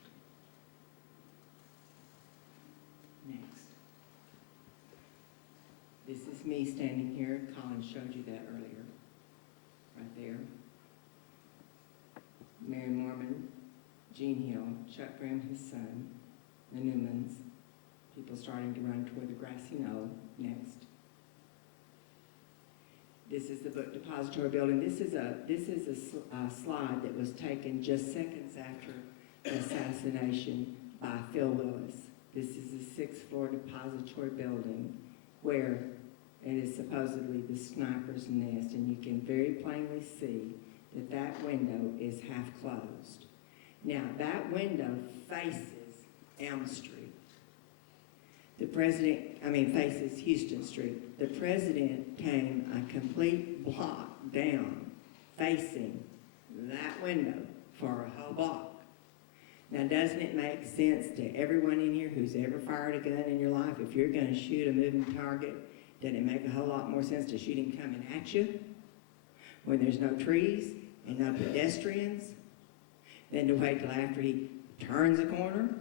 Next. This is me standing here. Colin showed you that earlier. Right there. Mary Mormon, Gene Hill, Chuck Graham, his son, the Newmans, people starting to run toward the grassy knoll. Next. This is the book depository building. This is a slide that was taken just seconds after the assassination by Phil Willis. This is the sixth-floor depository building where it is supposedly the sniper's nest, and you can very plainly see that that window is half closed. Now, that window faces Elm Street. Faces Houston Street. The president came a complete block down facing that window for a whole block. Now, doesn't it make sense to everyone in here who's ever fired a gun in your life, if you're going to shoot a moving target, doesn't it make a whole lot more sense to shoot him coming at you when there's no trees and no pedestrians than to wait till after he turns a corner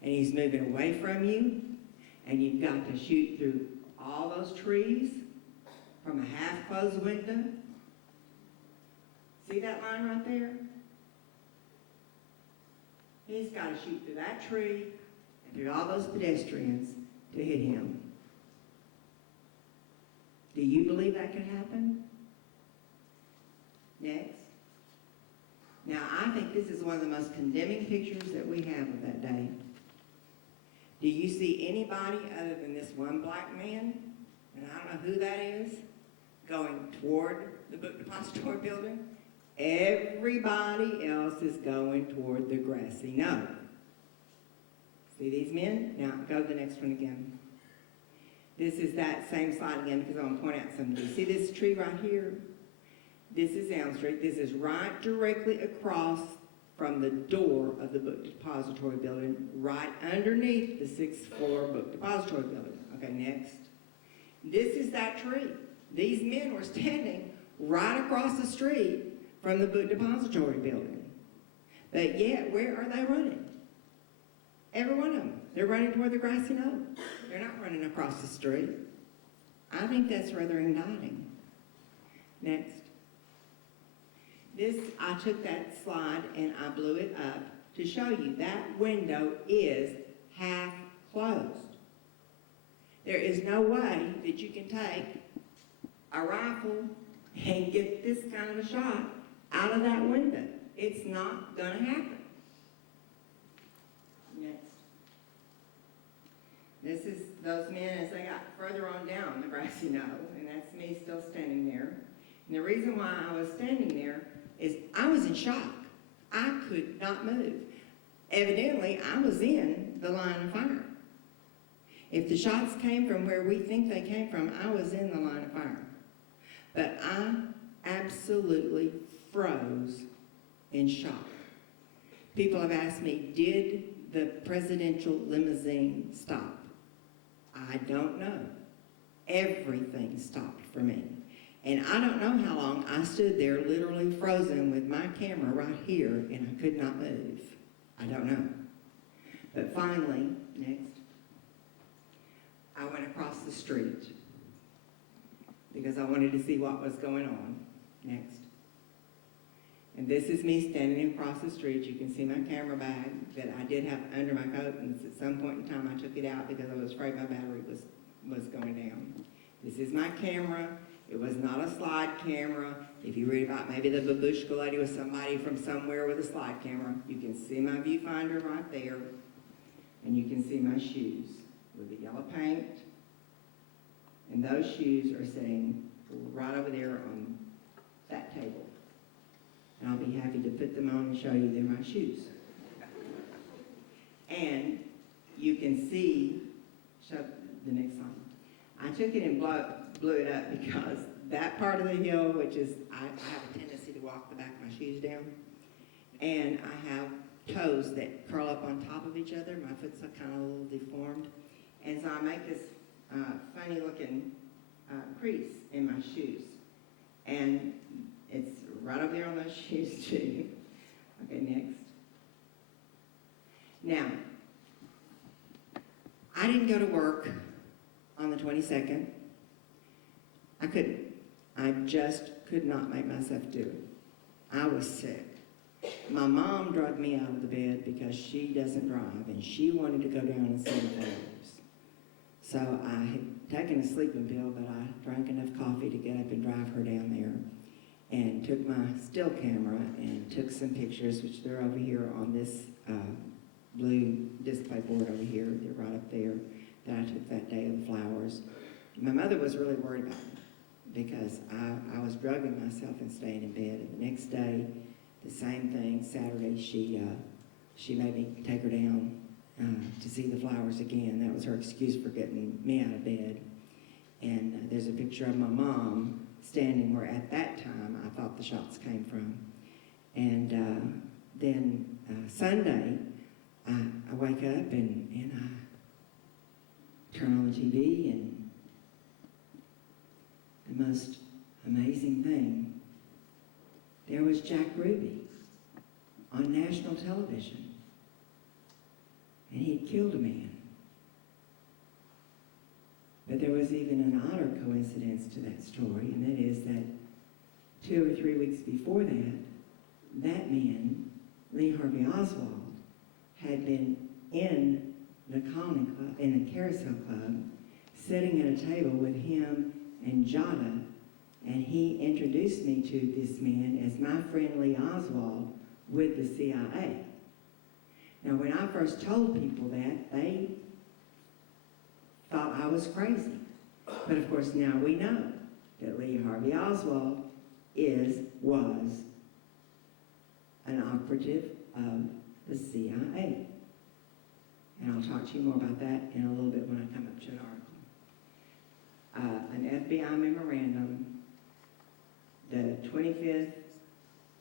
and he's moving away from you and you've got to shoot through all those trees from a half-closed window? See that line right there? He's got to shoot through that tree and through all those pedestrians to hit him. Do you believe that could happen? Next. Now, I think this is one of the most condemning pictures that we have of that day. Do you see anybody other than this one black man, and I don't know who that is, going toward the book depository building? Everybody else is going toward the grassy knoll. See these men? Now, go to the next one again. This is that same slide again because I want to point out something. See this tree right here? This is Elm Street. This is right directly across from the door of the book depository building, right underneath the sixth-floor book depository building. Okay, next. This is that tree. These men were standing right across the street from the book depository building. But yet, where are they running? Every one of them. They're running toward the grassy knoll. They're not running across the street. I think that's rather indicting. Next. I took that slide and I blew it up to show you that window is half closed. There is no way that you can take a rifle and get this kind of a shot out of that window. It's not going to happen. Next. This is those men as they got further on down the grassy knoll, and that's me still standing there. And the reason why I was standing there is I was in shock. I could not move. Evidently, I was in the line of fire. If the shots came from where we think they came from, I was in the line of fire. But I absolutely froze in shock. People have asked me, did the presidential limousine stop? I don't know. Everything stopped for me. And I don't know how long I stood there literally frozen with my camera right here and I could not move. I don't know. But finally, next, I went across the street because I wanted to see what was going on. Next. And this is me standing across the street. You can see my camera bag that I did have under my coat, and at some point in time I took it out because I was afraid my battery was going down. This is my camera. It was not a slide camera. If you read about maybe the Babushka Lady was somebody from somewhere with a slide camera, you can see my viewfinder right there, and you can see my shoes with the yellow paint, and those shoes are sitting right over there on that table. And I'll be happy to put them on and show you they're my shoes. And you can see, show the next slide. I took it and blew it up because that part of the hill, which is, I have a tendency to walk the back of my shoes down, and I have toes that curl up on top of each other. My foot's kind of a little deformed. And so I make this funny looking crease in my shoes. And it's right over there on those shoes too. Okay, next. Now, I didn't go to work on the 22nd. I couldn't. I just could not make myself do it. I was sick. My mom drugged me out of the bed because she doesn't drive, and she wanted to go down and see the flowers. So I had taken a sleeping pill, but I drank enough coffee to get up and drive her down there, and took my still camera and took some pictures, which they're over here on this blue display board over here. They're right up there, that I took that day of the flowers. My mother was really worried about me because I was drugging myself and staying in bed. And the next day, the same thing. Saturday, she made me take her down to see the flowers again. That was her excuse for getting me out of bed. And there's a picture of my mom standing where at that time I thought the shots came from. And then Sunday, I wake up and I turn on the TV, and the most amazing thing, there was Jack Ruby on national television, and he had killed a man. But there was even an odder coincidence to that story, and that is that 2 or 3 weeks before that, that man, Lee Harvey Oswald, had been in the Colony Club, in the Carousel Club, sitting at a table with him and Jada, and he introduced me to this man as my friend Lee Oswald with the CIA. Now, when I first told people that, they thought I was crazy. But of course, now we know that Lee Harvey Oswald was an operative of the CIA. And I'll talk to you more about that in a little bit when I come up to an article. An FBI memorandum, the 25th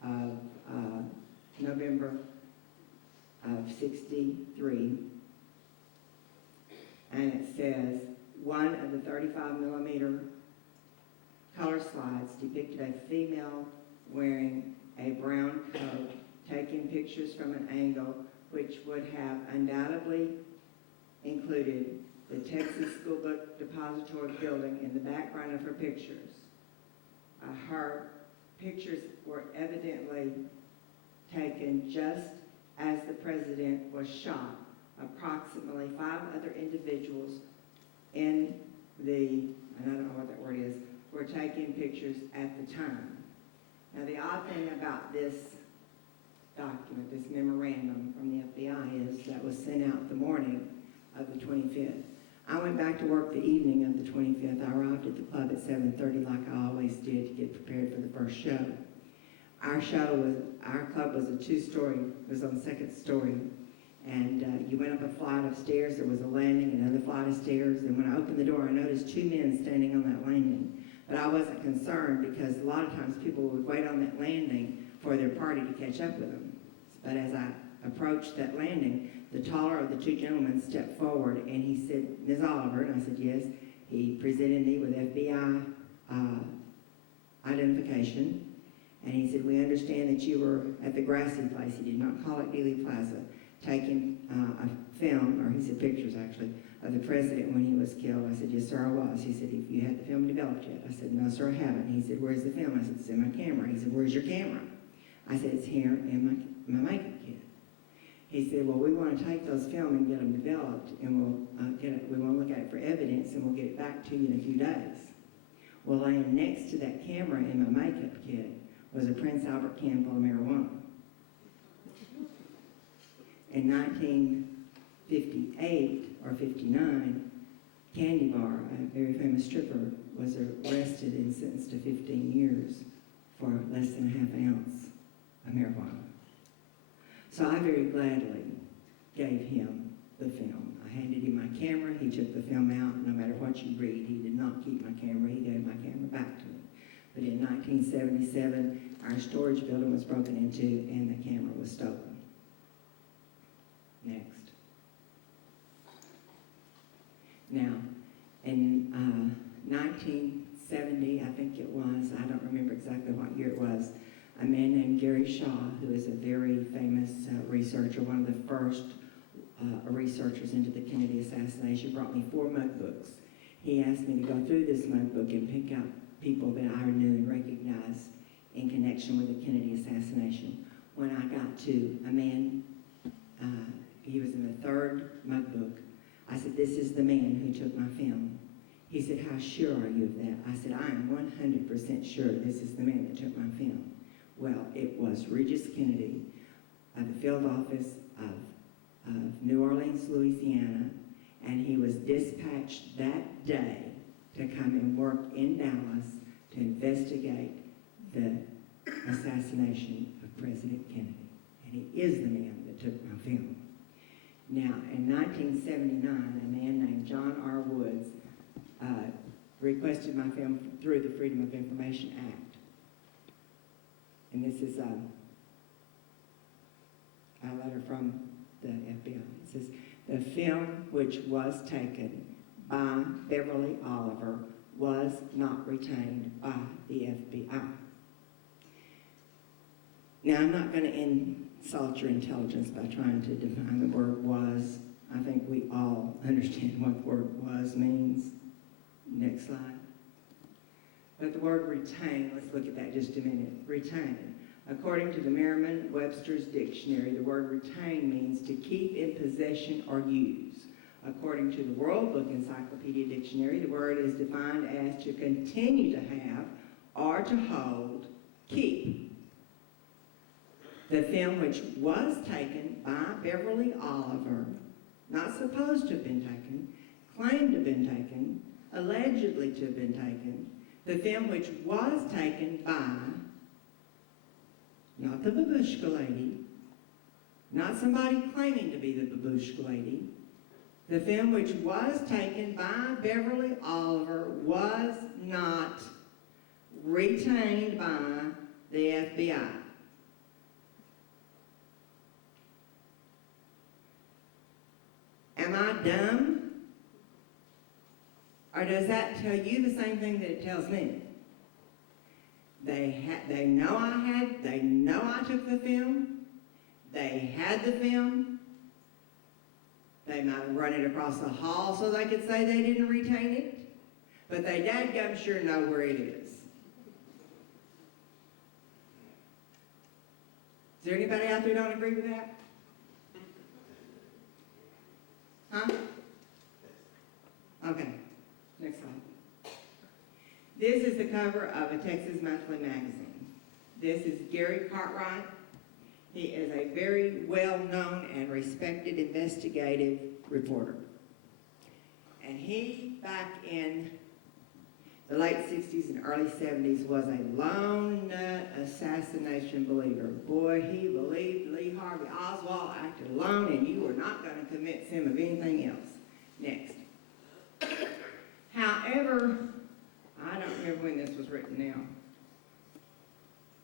of November of '63, and it says, one of the 35mm color slides depicted a female wearing a brown coat, taking pictures from an angle which would have undoubtedly included the Texas School Book Depository building in the background of her pictures. Her pictures were evidently taken just as the president was shot. Approximately 5 other individuals in the, and I don't know what that word is, were taking pictures at the time. Now, the odd thing about this document, this memorandum from the FBI, is that was sent out the morning of the 25th. I went back to work the evening of the 25th. I arrived at the club at 7:30 like I always did to get prepared for the first show. Our club was a 2-story, it was on the 2nd story. And you went up a flight of stairs, there was a landing, another flight of stairs, and when I opened the door, I noticed 2 men standing on that landing. But I wasn't concerned because a lot of times people would wait on that landing for their party to catch up with them. But as I approached that landing, the taller of the 2 gentlemen stepped forward and he said, "Ms. Oliver," and I said, "Yes." He presented me with FBI identification, and he said, "We understand that you were at the grassy place," he did not call it Dealey Plaza, taking a film, or he said pictures actually, of the president when he was killed. I said, "Yes, sir, I was." He said, "Have you had the film developed yet?" I said, "No, sir, I haven't." He said, "Where's the film?" I said, "It's in my camera." He said, "Where's your camera?" I said, "It's here in my makeup kit." He said, "Well, we want to take those film and get them developed, and we want to look at it for evidence, and we'll get it back to you in a few days." Well, laying next to that camera in my makeup kit was a Prince Albert can full of marijuana. In 1958 or 59, Candy Bar, a very famous stripper, was arrested and sentenced to 15 years for less than a half ounce of marijuana. So I very gladly gave him the film. I handed him my camera, he took the film out. No matter what you read, he did not keep my camera, he gave my camera back to me. But in 1977, our storage building was broken into and the camera was stolen. Next. Now, in 1970, I think it was, I don't remember exactly what year it was, a man named Gary Shaw, who is a very famous researcher, one of the first researchers into the Kennedy assassination, brought me 4 mug books. He asked me to go through this mug book and pick out people that I knew and recognized in connection with the Kennedy assassination. When I got to a man, he was in the 3rd mug book, I said, "This is the man who took my film." He said, "How sure are you of that?" I said, "I am 100% sure this is the man that took my film." Well, it was Regis Kennedy of the field office of New Orleans, Louisiana, and he was dispatched that day to come and work in Dallas to investigate the assassination of President Kennedy. And he is the man that took my film. Now, in 1979, a man named John R. Woods requested my film through the Freedom of Information Act. And this is a letter from the FBI. It says, "The film which was taken by Beverly Oliver was not retained by the FBI." Now, I'm not going to insult your intelligence by trying to define the word "was." I think we all understand what the word "was" means. Next slide. But the word "retain," let's look at that just a minute. Retain. According to the Merriam-Webster's dictionary, the word "retain" means to keep in possession or use. According to the World Book Encyclopedia Dictionary, the word is defined as to continue to have or to hold, keep. The film which was taken by Beverly Oliver, not supposed to have been taken, claimed to have been taken, allegedly to have been taken, the film which was taken by, not the Babushka Lady, not somebody claiming to be the Babushka Lady, the film which was taken by Beverly Oliver was not retained by the FBI. Am I dumb? Or does that tell you the same thing that it tells me? They know I took the film. They had the film. They might have run it across the hall so they could say they didn't retain it. But they dadgum sure know where it is. Is there anybody out there who don't agree with that? Huh? Okay, next slide. This is the cover of a Texas Monthly magazine. This is Gary Cartwright. He is a very well-known and respected investigative reporter. And he, back in the late 60s and early 70s, was a lone nut assassination believer. Boy, he believed Lee Harvey Oswald acted alone and you were not going to convince him of anything else. Next. However, I don't remember when this was written now,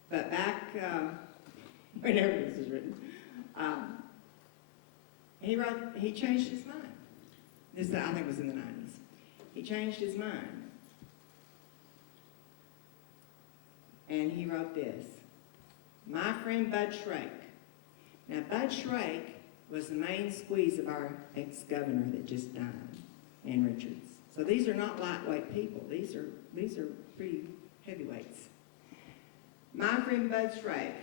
but back whenever this was written, he changed his mind. This, I think, was in the 90s. He changed his mind. And he wrote this: "My friend Bud Shrake." Now, Bud Shrake was the main squeeze of our ex-governor that just died, Ann Richards. So these are not lightweight people. These are pretty heavyweights. "My friend Bud Shrake,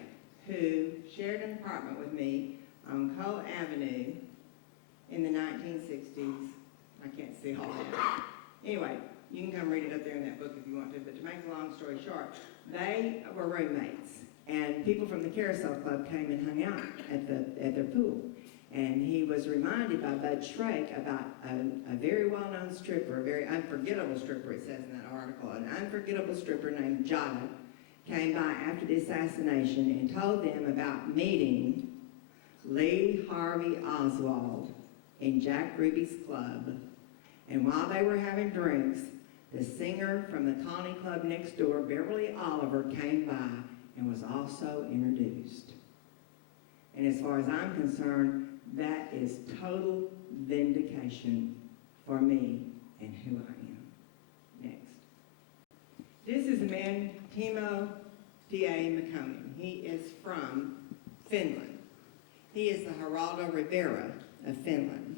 who shared an apartment with me on Cole Avenue in the 1960s. I can't see all of that. Anyway, you can come read it up there in that book if you want to, but to make a long story short, they were roommates, and people from the Carousel Club came and hung out at their pool. And he was reminded by Bud Shrake about a very well-known stripper, a very unforgettable stripper, it says in that article. An unforgettable stripper named Jada came by after the assassination and told them about meeting Lee Harvey Oswald in Jack Ruby's club. And while they were having drinks, the singer from the Colony Club next door, Beverly Oliver, came by and was also introduced. And as far as I'm concerned, that is total vindication for me and who I am. Next. This is a man, Timo T.A. McConan. He is from Finland. He is the Geraldo Rivera of Finland.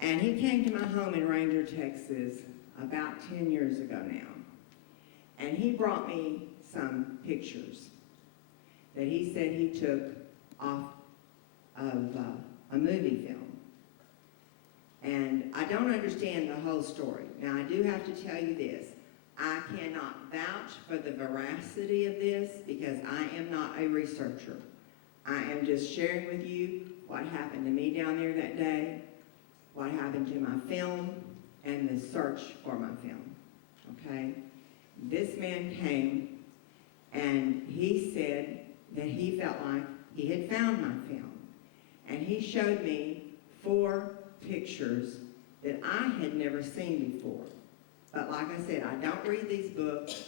And he came to my home in Ranger, Texas about 10 years ago now. And he brought me some pictures that he said he took off of a movie film. And I don't understand the whole story. Now, I do have to tell you this. I cannot vouch for the veracity of this because I am not a researcher. I am just sharing with you what happened to me down there that day, what happened to my film, and the search for my film, okay? This man came and he said that he felt like he had found my film. And he showed me 4 pictures that I had never seen before. But like I said, I don't read these books,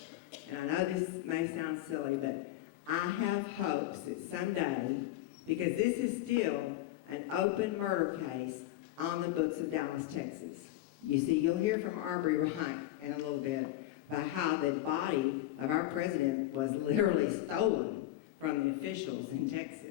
and I know this may sound silly, but I have hopes that someday, because this is still an open murder case on the books of Dallas, Texas. You see, you'll hear from Aubrey Rike in a little bit about how the body of our president was literally stolen from the officials in Texas.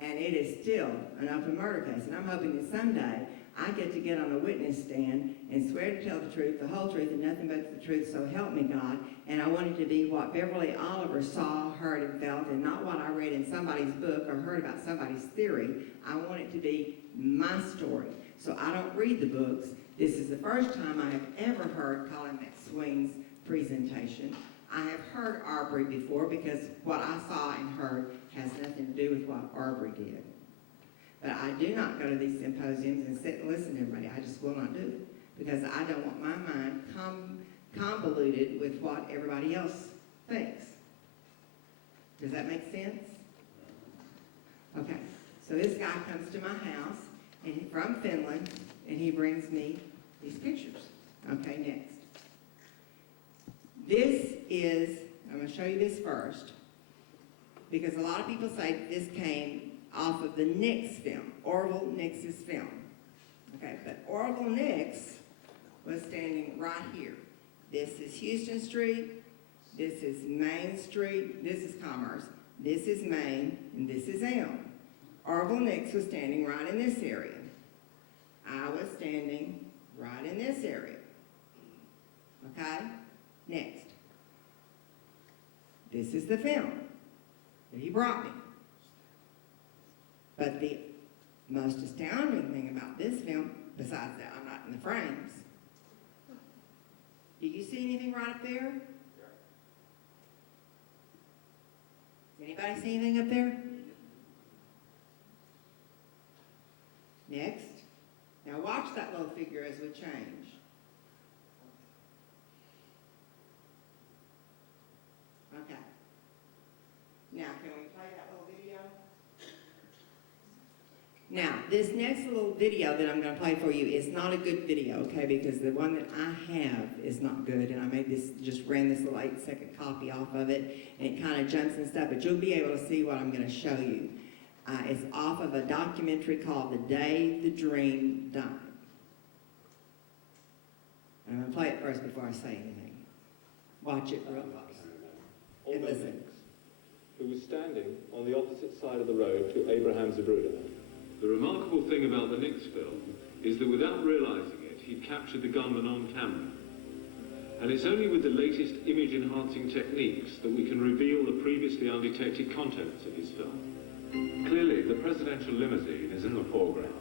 And it is still an open murder case. And I'm hoping that someday I get to get on a witness stand and swear to tell the truth, the whole truth, and nothing but the truth, so help me God. And I want it to be what Beverly Oliver saw, heard, and felt, and not what I read in somebody's book or heard about somebody's theory. I want it to be my story. So I don't read the books. This is the first time I have ever heard Colin McSween's presentation. I have heard Aubrey before because what I saw and heard has nothing to do with what Aubrey did. But I do not go to these symposiums and sit and listen to everybody. I just will not do it because I don't want my mind convoluted with what everybody else thinks. Does that make sense? Okay, so this guy comes to my house and from Finland and he brings me these pictures. Okay, next. This is, I'm going to show you this first because a lot of people say this came off of the Nix film, Orville Nix's film. Okay, but Orville Nix was standing right here. This is Houston Street, this is Main Street, this is Commerce, this is Main, and this is Elm. Orville Nix was standing right in this area. I was standing right in this area. Okay? Next. This is the film that he brought me. But the most astounding thing about this film, besides that I'm not in the frames, do you see anything right up there? Anybody see anything up there? Next. Now watch that little figure as we change. Okay. Now, can we play that little video? Now, this next little video that I'm going to play for you is not a good video, okay, because the one that I have is not good, and I made this, just ran this little 8-second copy off of it, and it kind of jumps and stuff, but you'll be able to see what I'm going to show you. It's off of a documentary called The Day the Dream Died. I'm going to play it first before I say anything. Watch it real close. And listen. Who was standing on the opposite side of the road to Abraham Zapruder. The remarkable thing about the Nix film is that without realizing it, he'd captured the gunman on camera. And it's only with the latest image-enhancing techniques that we can reveal the previously undetected contents of his film. Clearly, the presidential limousine is in the foreground,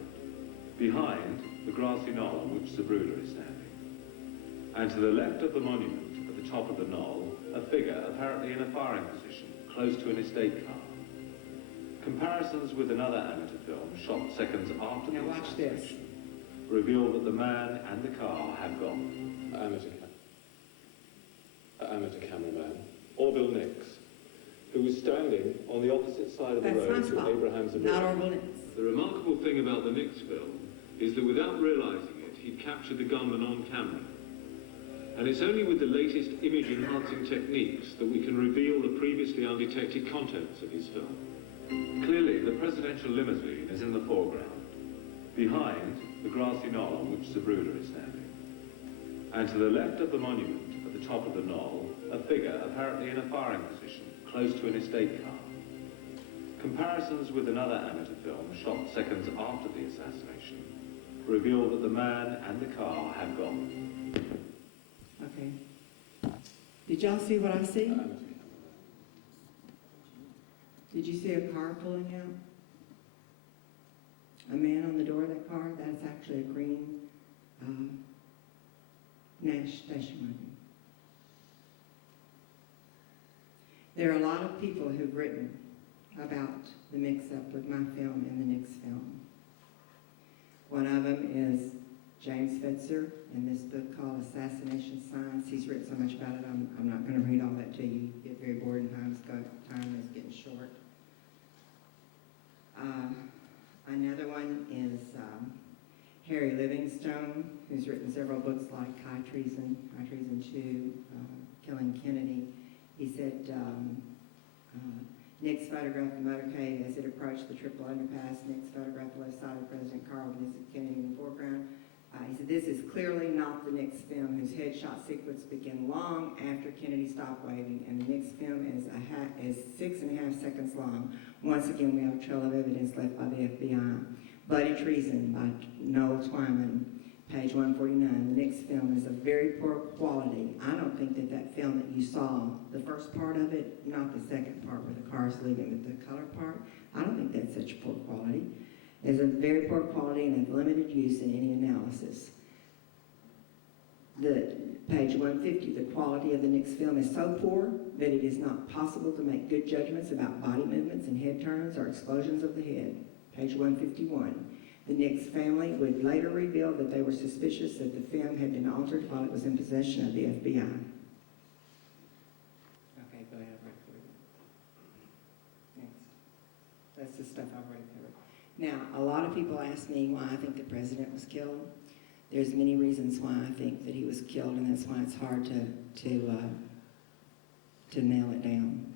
behind the grassy knoll on which Zapruder is standing. And to the left of the monument, at the top of the knoll, a figure apparently in a firing position, close to an estate car. Comparisons with another amateur film shot seconds after the assassination reveal that the man and the car have gone. Amateur cameraman, Orville Nix, who was standing on the opposite side of the road to Abraham Zapruder. Not Orville Nix. The remarkable thing about the Nix film is that without realizing it, he'd captured the gunman on camera. And it's only with the latest image-enhancing techniques that we can reveal the previously undetected contents of his film. Clearly, the presidential limousine is in the foreground. Behind, the grassy knoll on which Zapruder is standing. And to the left of the monument, at the top of the knoll, a figure apparently in a firing position, close to an estate car. Comparisons with another amateur film shot seconds after the assassination reveal that the man and the car have gone. Okay. Did y'all see what I see? Did you see a car pulling out? A man on the door of that car? That's actually a green Nash station wagon. There are a lot of people who've written about the mix-up with my film and the Nix film. One of them is James Fetzer in this book called Assassination Science. He's written so much about it, I'm not going to read all that to you. You get very bored and time is getting short. Another one is Harry Livingstone, who's written several books like High Treason 2, Killing Kennedy. He said Nix photographed the motorcade as it approached the triple underpass. Nix photographed the left side of President Carl with Kennedy in the foreground. He said, this is clearly not the Nix film, whose headshot sequence began long after Kennedy stopped waving, and the Nix film is 6.5 seconds long. Once again, we have a trail of evidence left by the FBI. Bloody Treason by Noel Twyman, page 149. The Nix film is of very poor quality. I don't think that film that you saw, the first part of it, not the second part where the car's leaving, but the color part, I don't think that's such poor quality. It's a very poor quality and of limited use in any analysis. The page 150, the quality of the Nix film is so poor that it is not possible to make good judgments about body movements and head turns or explosions of the head. Page 151. The Nix family would later reveal that they were suspicious that the film had been altered while it was in possession of the FBI. Okay, go ahead, right for you. Next. That's the stuff I've already covered. Now, a lot of people ask me why I think the president was killed. There's many reasons why I think that he was killed, and that's why it's hard to nail it down.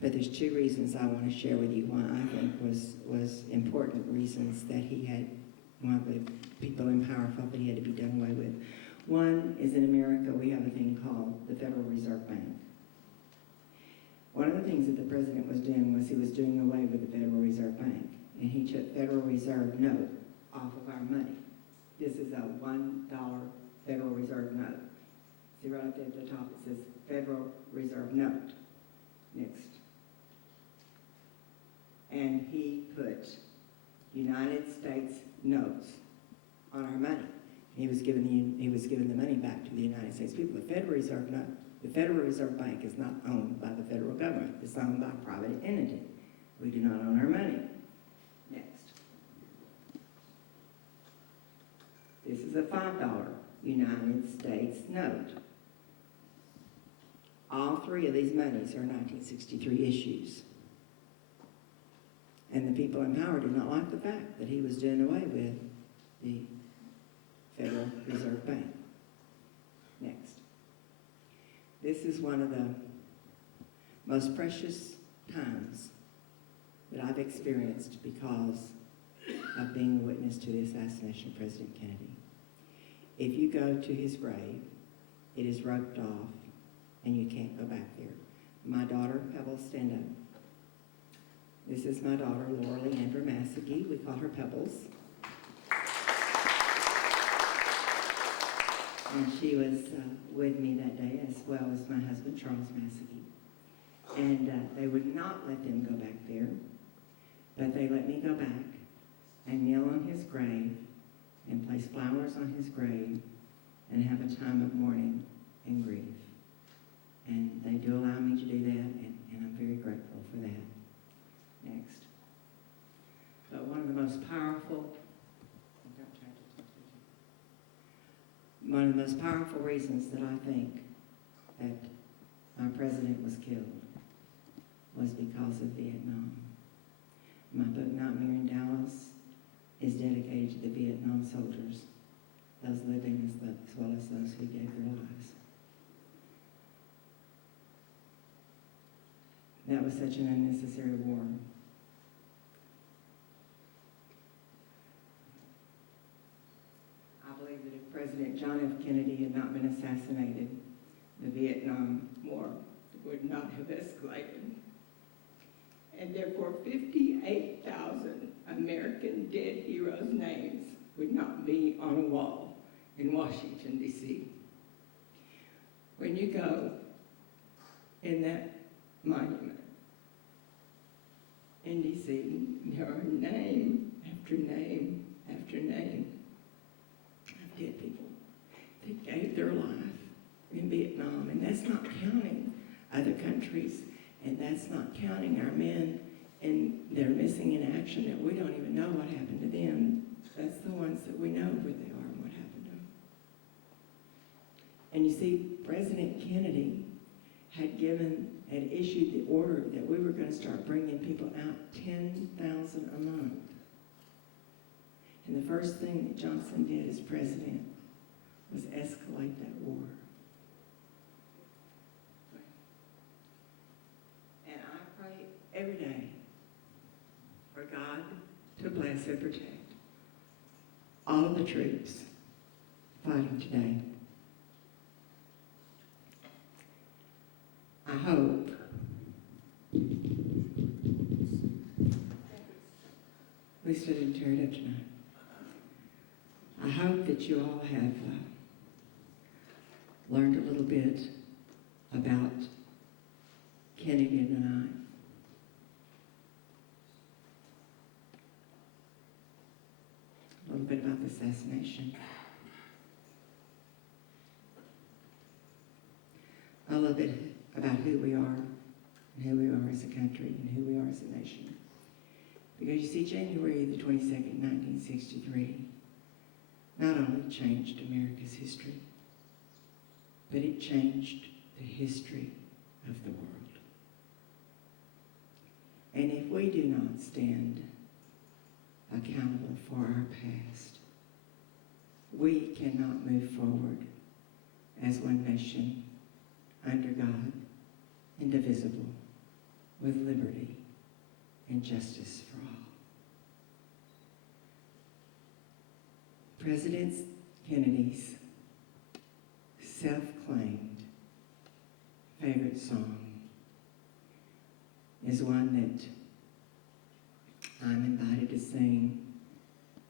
But there's two reasons I want to share with you why I think was important reasons that he had, one of the people in power felt that he had to be done away with. One is in America we have a thing called the Federal Reserve Bank. One of the things that the president was doing was he was doing away with the Federal Reserve Bank, and he took Federal Reserve note off of our money. This is a $1 Federal Reserve note. See right there at the top it says Federal Reserve Note. Next. And he put United States notes on our money. He was giving the money back to the United States people. The Federal Reserve note, the Federal Reserve Bank is not owned by the federal government. It's owned by a private entity. We do not own our money. Next. This is a $5 United States note. All three of these monies are 1963 issues. And the people in power did not like the fact that he was doing away with the Federal Reserve Bank. Next. This is one of the most precious times that I've experienced because of being a witness to the assassination of President Kennedy. If you go to his grave, it is roped off and you can't go back there. My daughter, Pebbles, stand up. This is my daughter, Laura Leandra Massagee. We call her Pebbles. And she was with me that day, as well as my husband, Charles Massagee. And they would not let them go back there, but they let me go back and kneel on his grave and place flowers on his grave and have a time of mourning and grief. And they do allow me to do that, and I'm very grateful for that. Next. But one of the most powerful reasons that I think that our president was killed was because of Vietnam. My book, Nightmare in Dallas, is dedicated to the Vietnam soldiers, those living as well as those who gave their lives. That was such an unnecessary war. John F. Kennedy had not been assassinated, the Vietnam War would not have escalated. And therefore, 58,000 American dead heroes' names would not be on a wall in Washington, D.C. When you go in that monument in D.C., there are name after name after name of dead people that gave their life in Vietnam, and that's not counting other countries, and that's not counting our men and they're missing in action that we don't even know what happened to them. That's the ones that we know where they are and what happened to them. And you see, President Kennedy had issued the order that we were going to start bringing people out 10,000 a month. And the first thing that Johnson did as president was escalate that war. And I pray every day for God to bless and protect all of the troops fighting today. I hope at least I didn't tear it up tonight. I hope that you all have learned a little bit about Kennedy and I. A little bit about the assassination. A little bit about who we are and who we are as a country and who we are as a nation. Because you see, January the 22nd, 1963, not only changed America's history, but it changed the history of the world. And if we do not stand accountable for our past, we cannot move forward as one nation under God, indivisible, with liberty and justice for all. President Kennedy's self-claimed favorite song is one that I'm invited to sing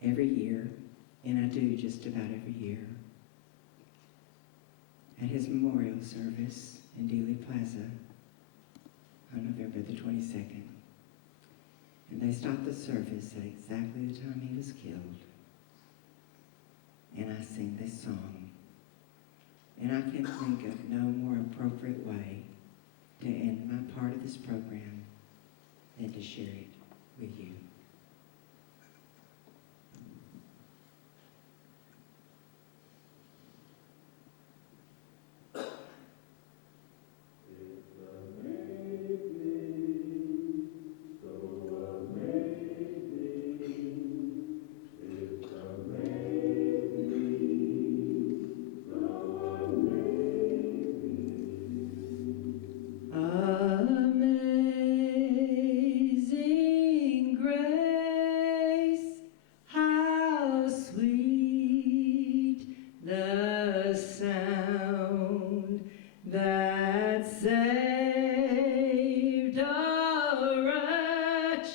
every year, and I do just about every year, at his memorial service in Dealey Plaza on November the 22nd. And they stopped the service at exactly the time he was killed. And I sing this song. And I can think of no more appropriate way to end my part of this program than to share it with you. Amazing grace, how sweet the sound that saved a wretch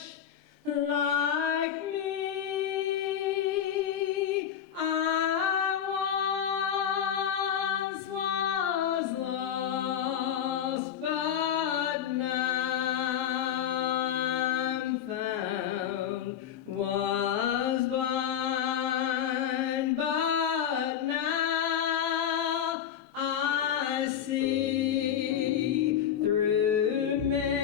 like me. I once was lost, but now I'm found. Was blind, but now I see. Through many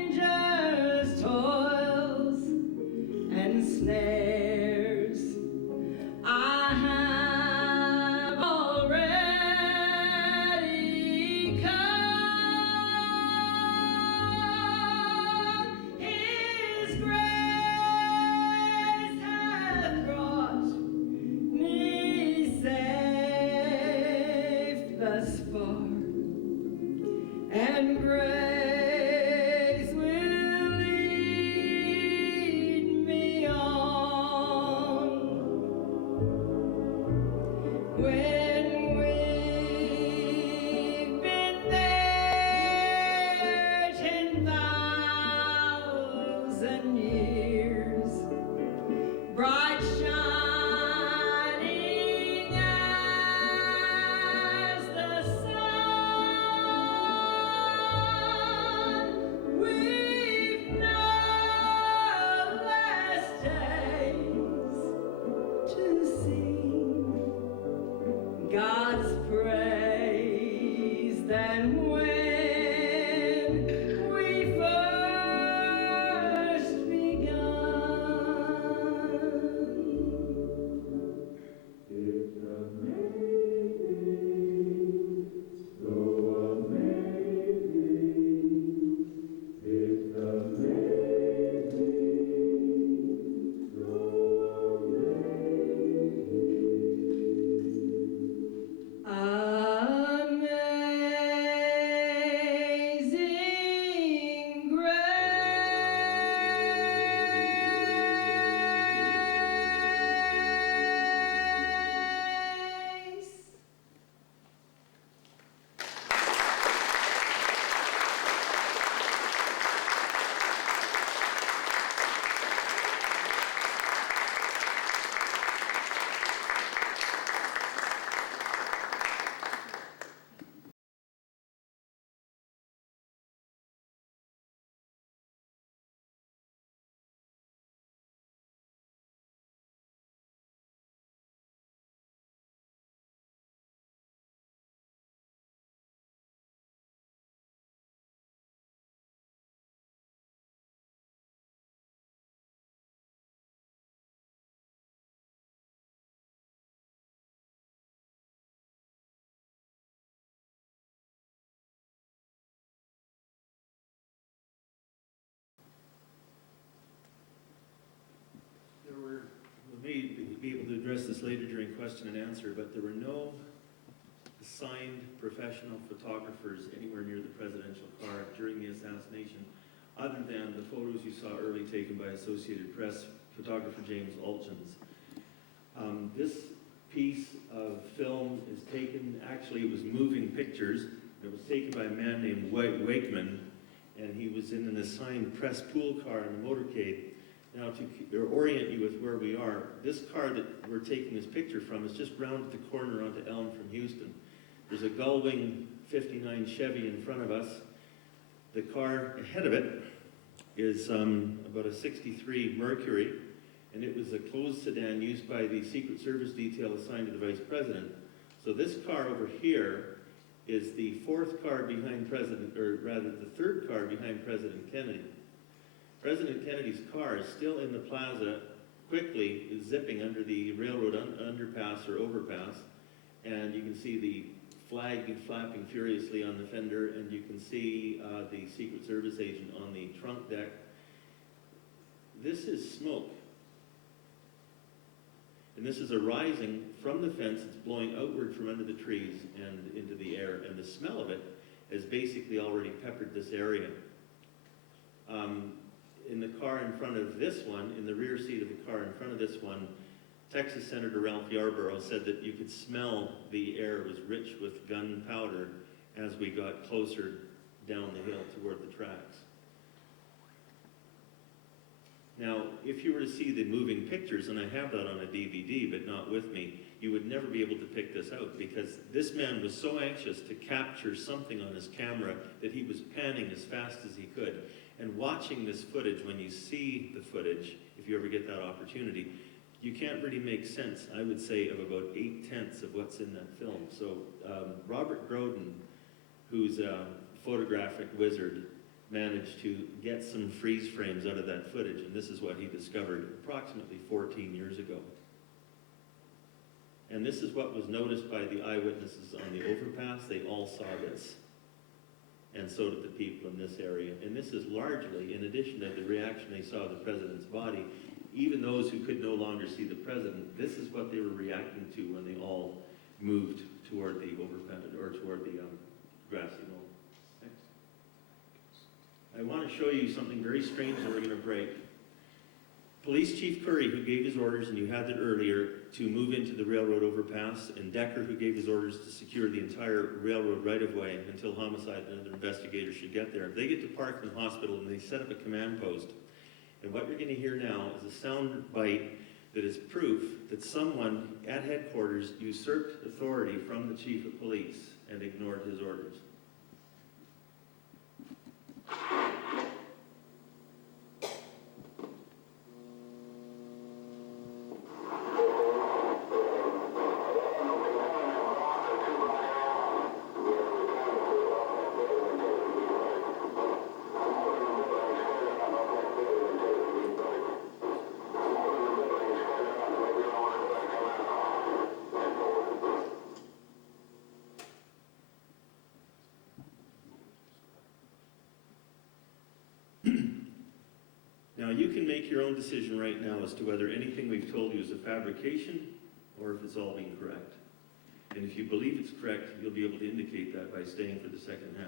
dangers, toils, and snares, I have already come. His grace hath brought me safe thus far, and grace will lead me on. address this later during question and answer, but there were no assigned professional photographers anywhere near the presidential car during the assassination, other than the photos you saw early taken by Associated Press photographer James Alchins. This piece of film is taken, actually it was moving pictures. It was taken by a man named Wakeman, and he was in an assigned press pool car in a motorcade. Now, to orient you with where we are, this car that we're taking this picture from is just round the corner onto Elm from Houston. There's a Gullwing 59 Chevy in front of us. The car ahead of it is about a 63 Mercury, and it was a closed sedan used by the Secret Service detail assigned to the Vice President. So this car over here is the fourth car behind President, or rather the third car behind President Kennedy. President Kennedy's car is still in the plaza, quickly zipping under the railroad underpass or overpass, and you can see the flag flapping furiously on the fender, and you can see the Secret Service agent on the trunk deck. This is smoke. And this is arising from the fence. It's blowing outward from under the trees and into the air, and the smell of it has basically already peppered this area. In the car in front of this one, in the rear seat of the car in front of this one, Texas Senator Ralph Yarborough said that you could smell the air was rich with gunpowder as we got closer down the hill toward the tracks. Now, if you were to see the moving pictures, and I have that on a DVD, but not with me, you would never be able to pick this out, because this man was so anxious to capture something on his camera that he was panning as fast as he could. And watching this footage, when you see the footage, if you ever get that opportunity, you can't really make sense, I would say, of about 8/10 of what's in that film. So Robert Groden, who's a photographic wizard, managed to get some freeze frames out of that footage, and this is what he discovered approximately 14 years ago. And this is what was noticed by the eyewitnesses on the overpass. They all saw this. And so did the people in this area. And this is largely, in addition to the reaction they saw of the president's body, even those who could no longer see the president, this is what they were reacting to when they all moved toward the overpass, or toward the grassy knoll. Next. I want to show you something very strange that we're going to break. Police Chief Curry, who gave his orders, and you had it earlier, to move into the railroad overpass, and Decker, who gave his orders to secure the entire railroad right-of-way until homicide and other investigators should get there. They get to Parkland Hospital, and they set up a command post. And what you're going to hear now is a sound bite that is proof that someone at headquarters usurped authority from the chief of police and ignored his orders. Now, you can make your own decision right now as to whether anything we've told you is a fabrication or if it's all being correct. And if you believe it's correct, you'll be able to indicate that by staying for the second half.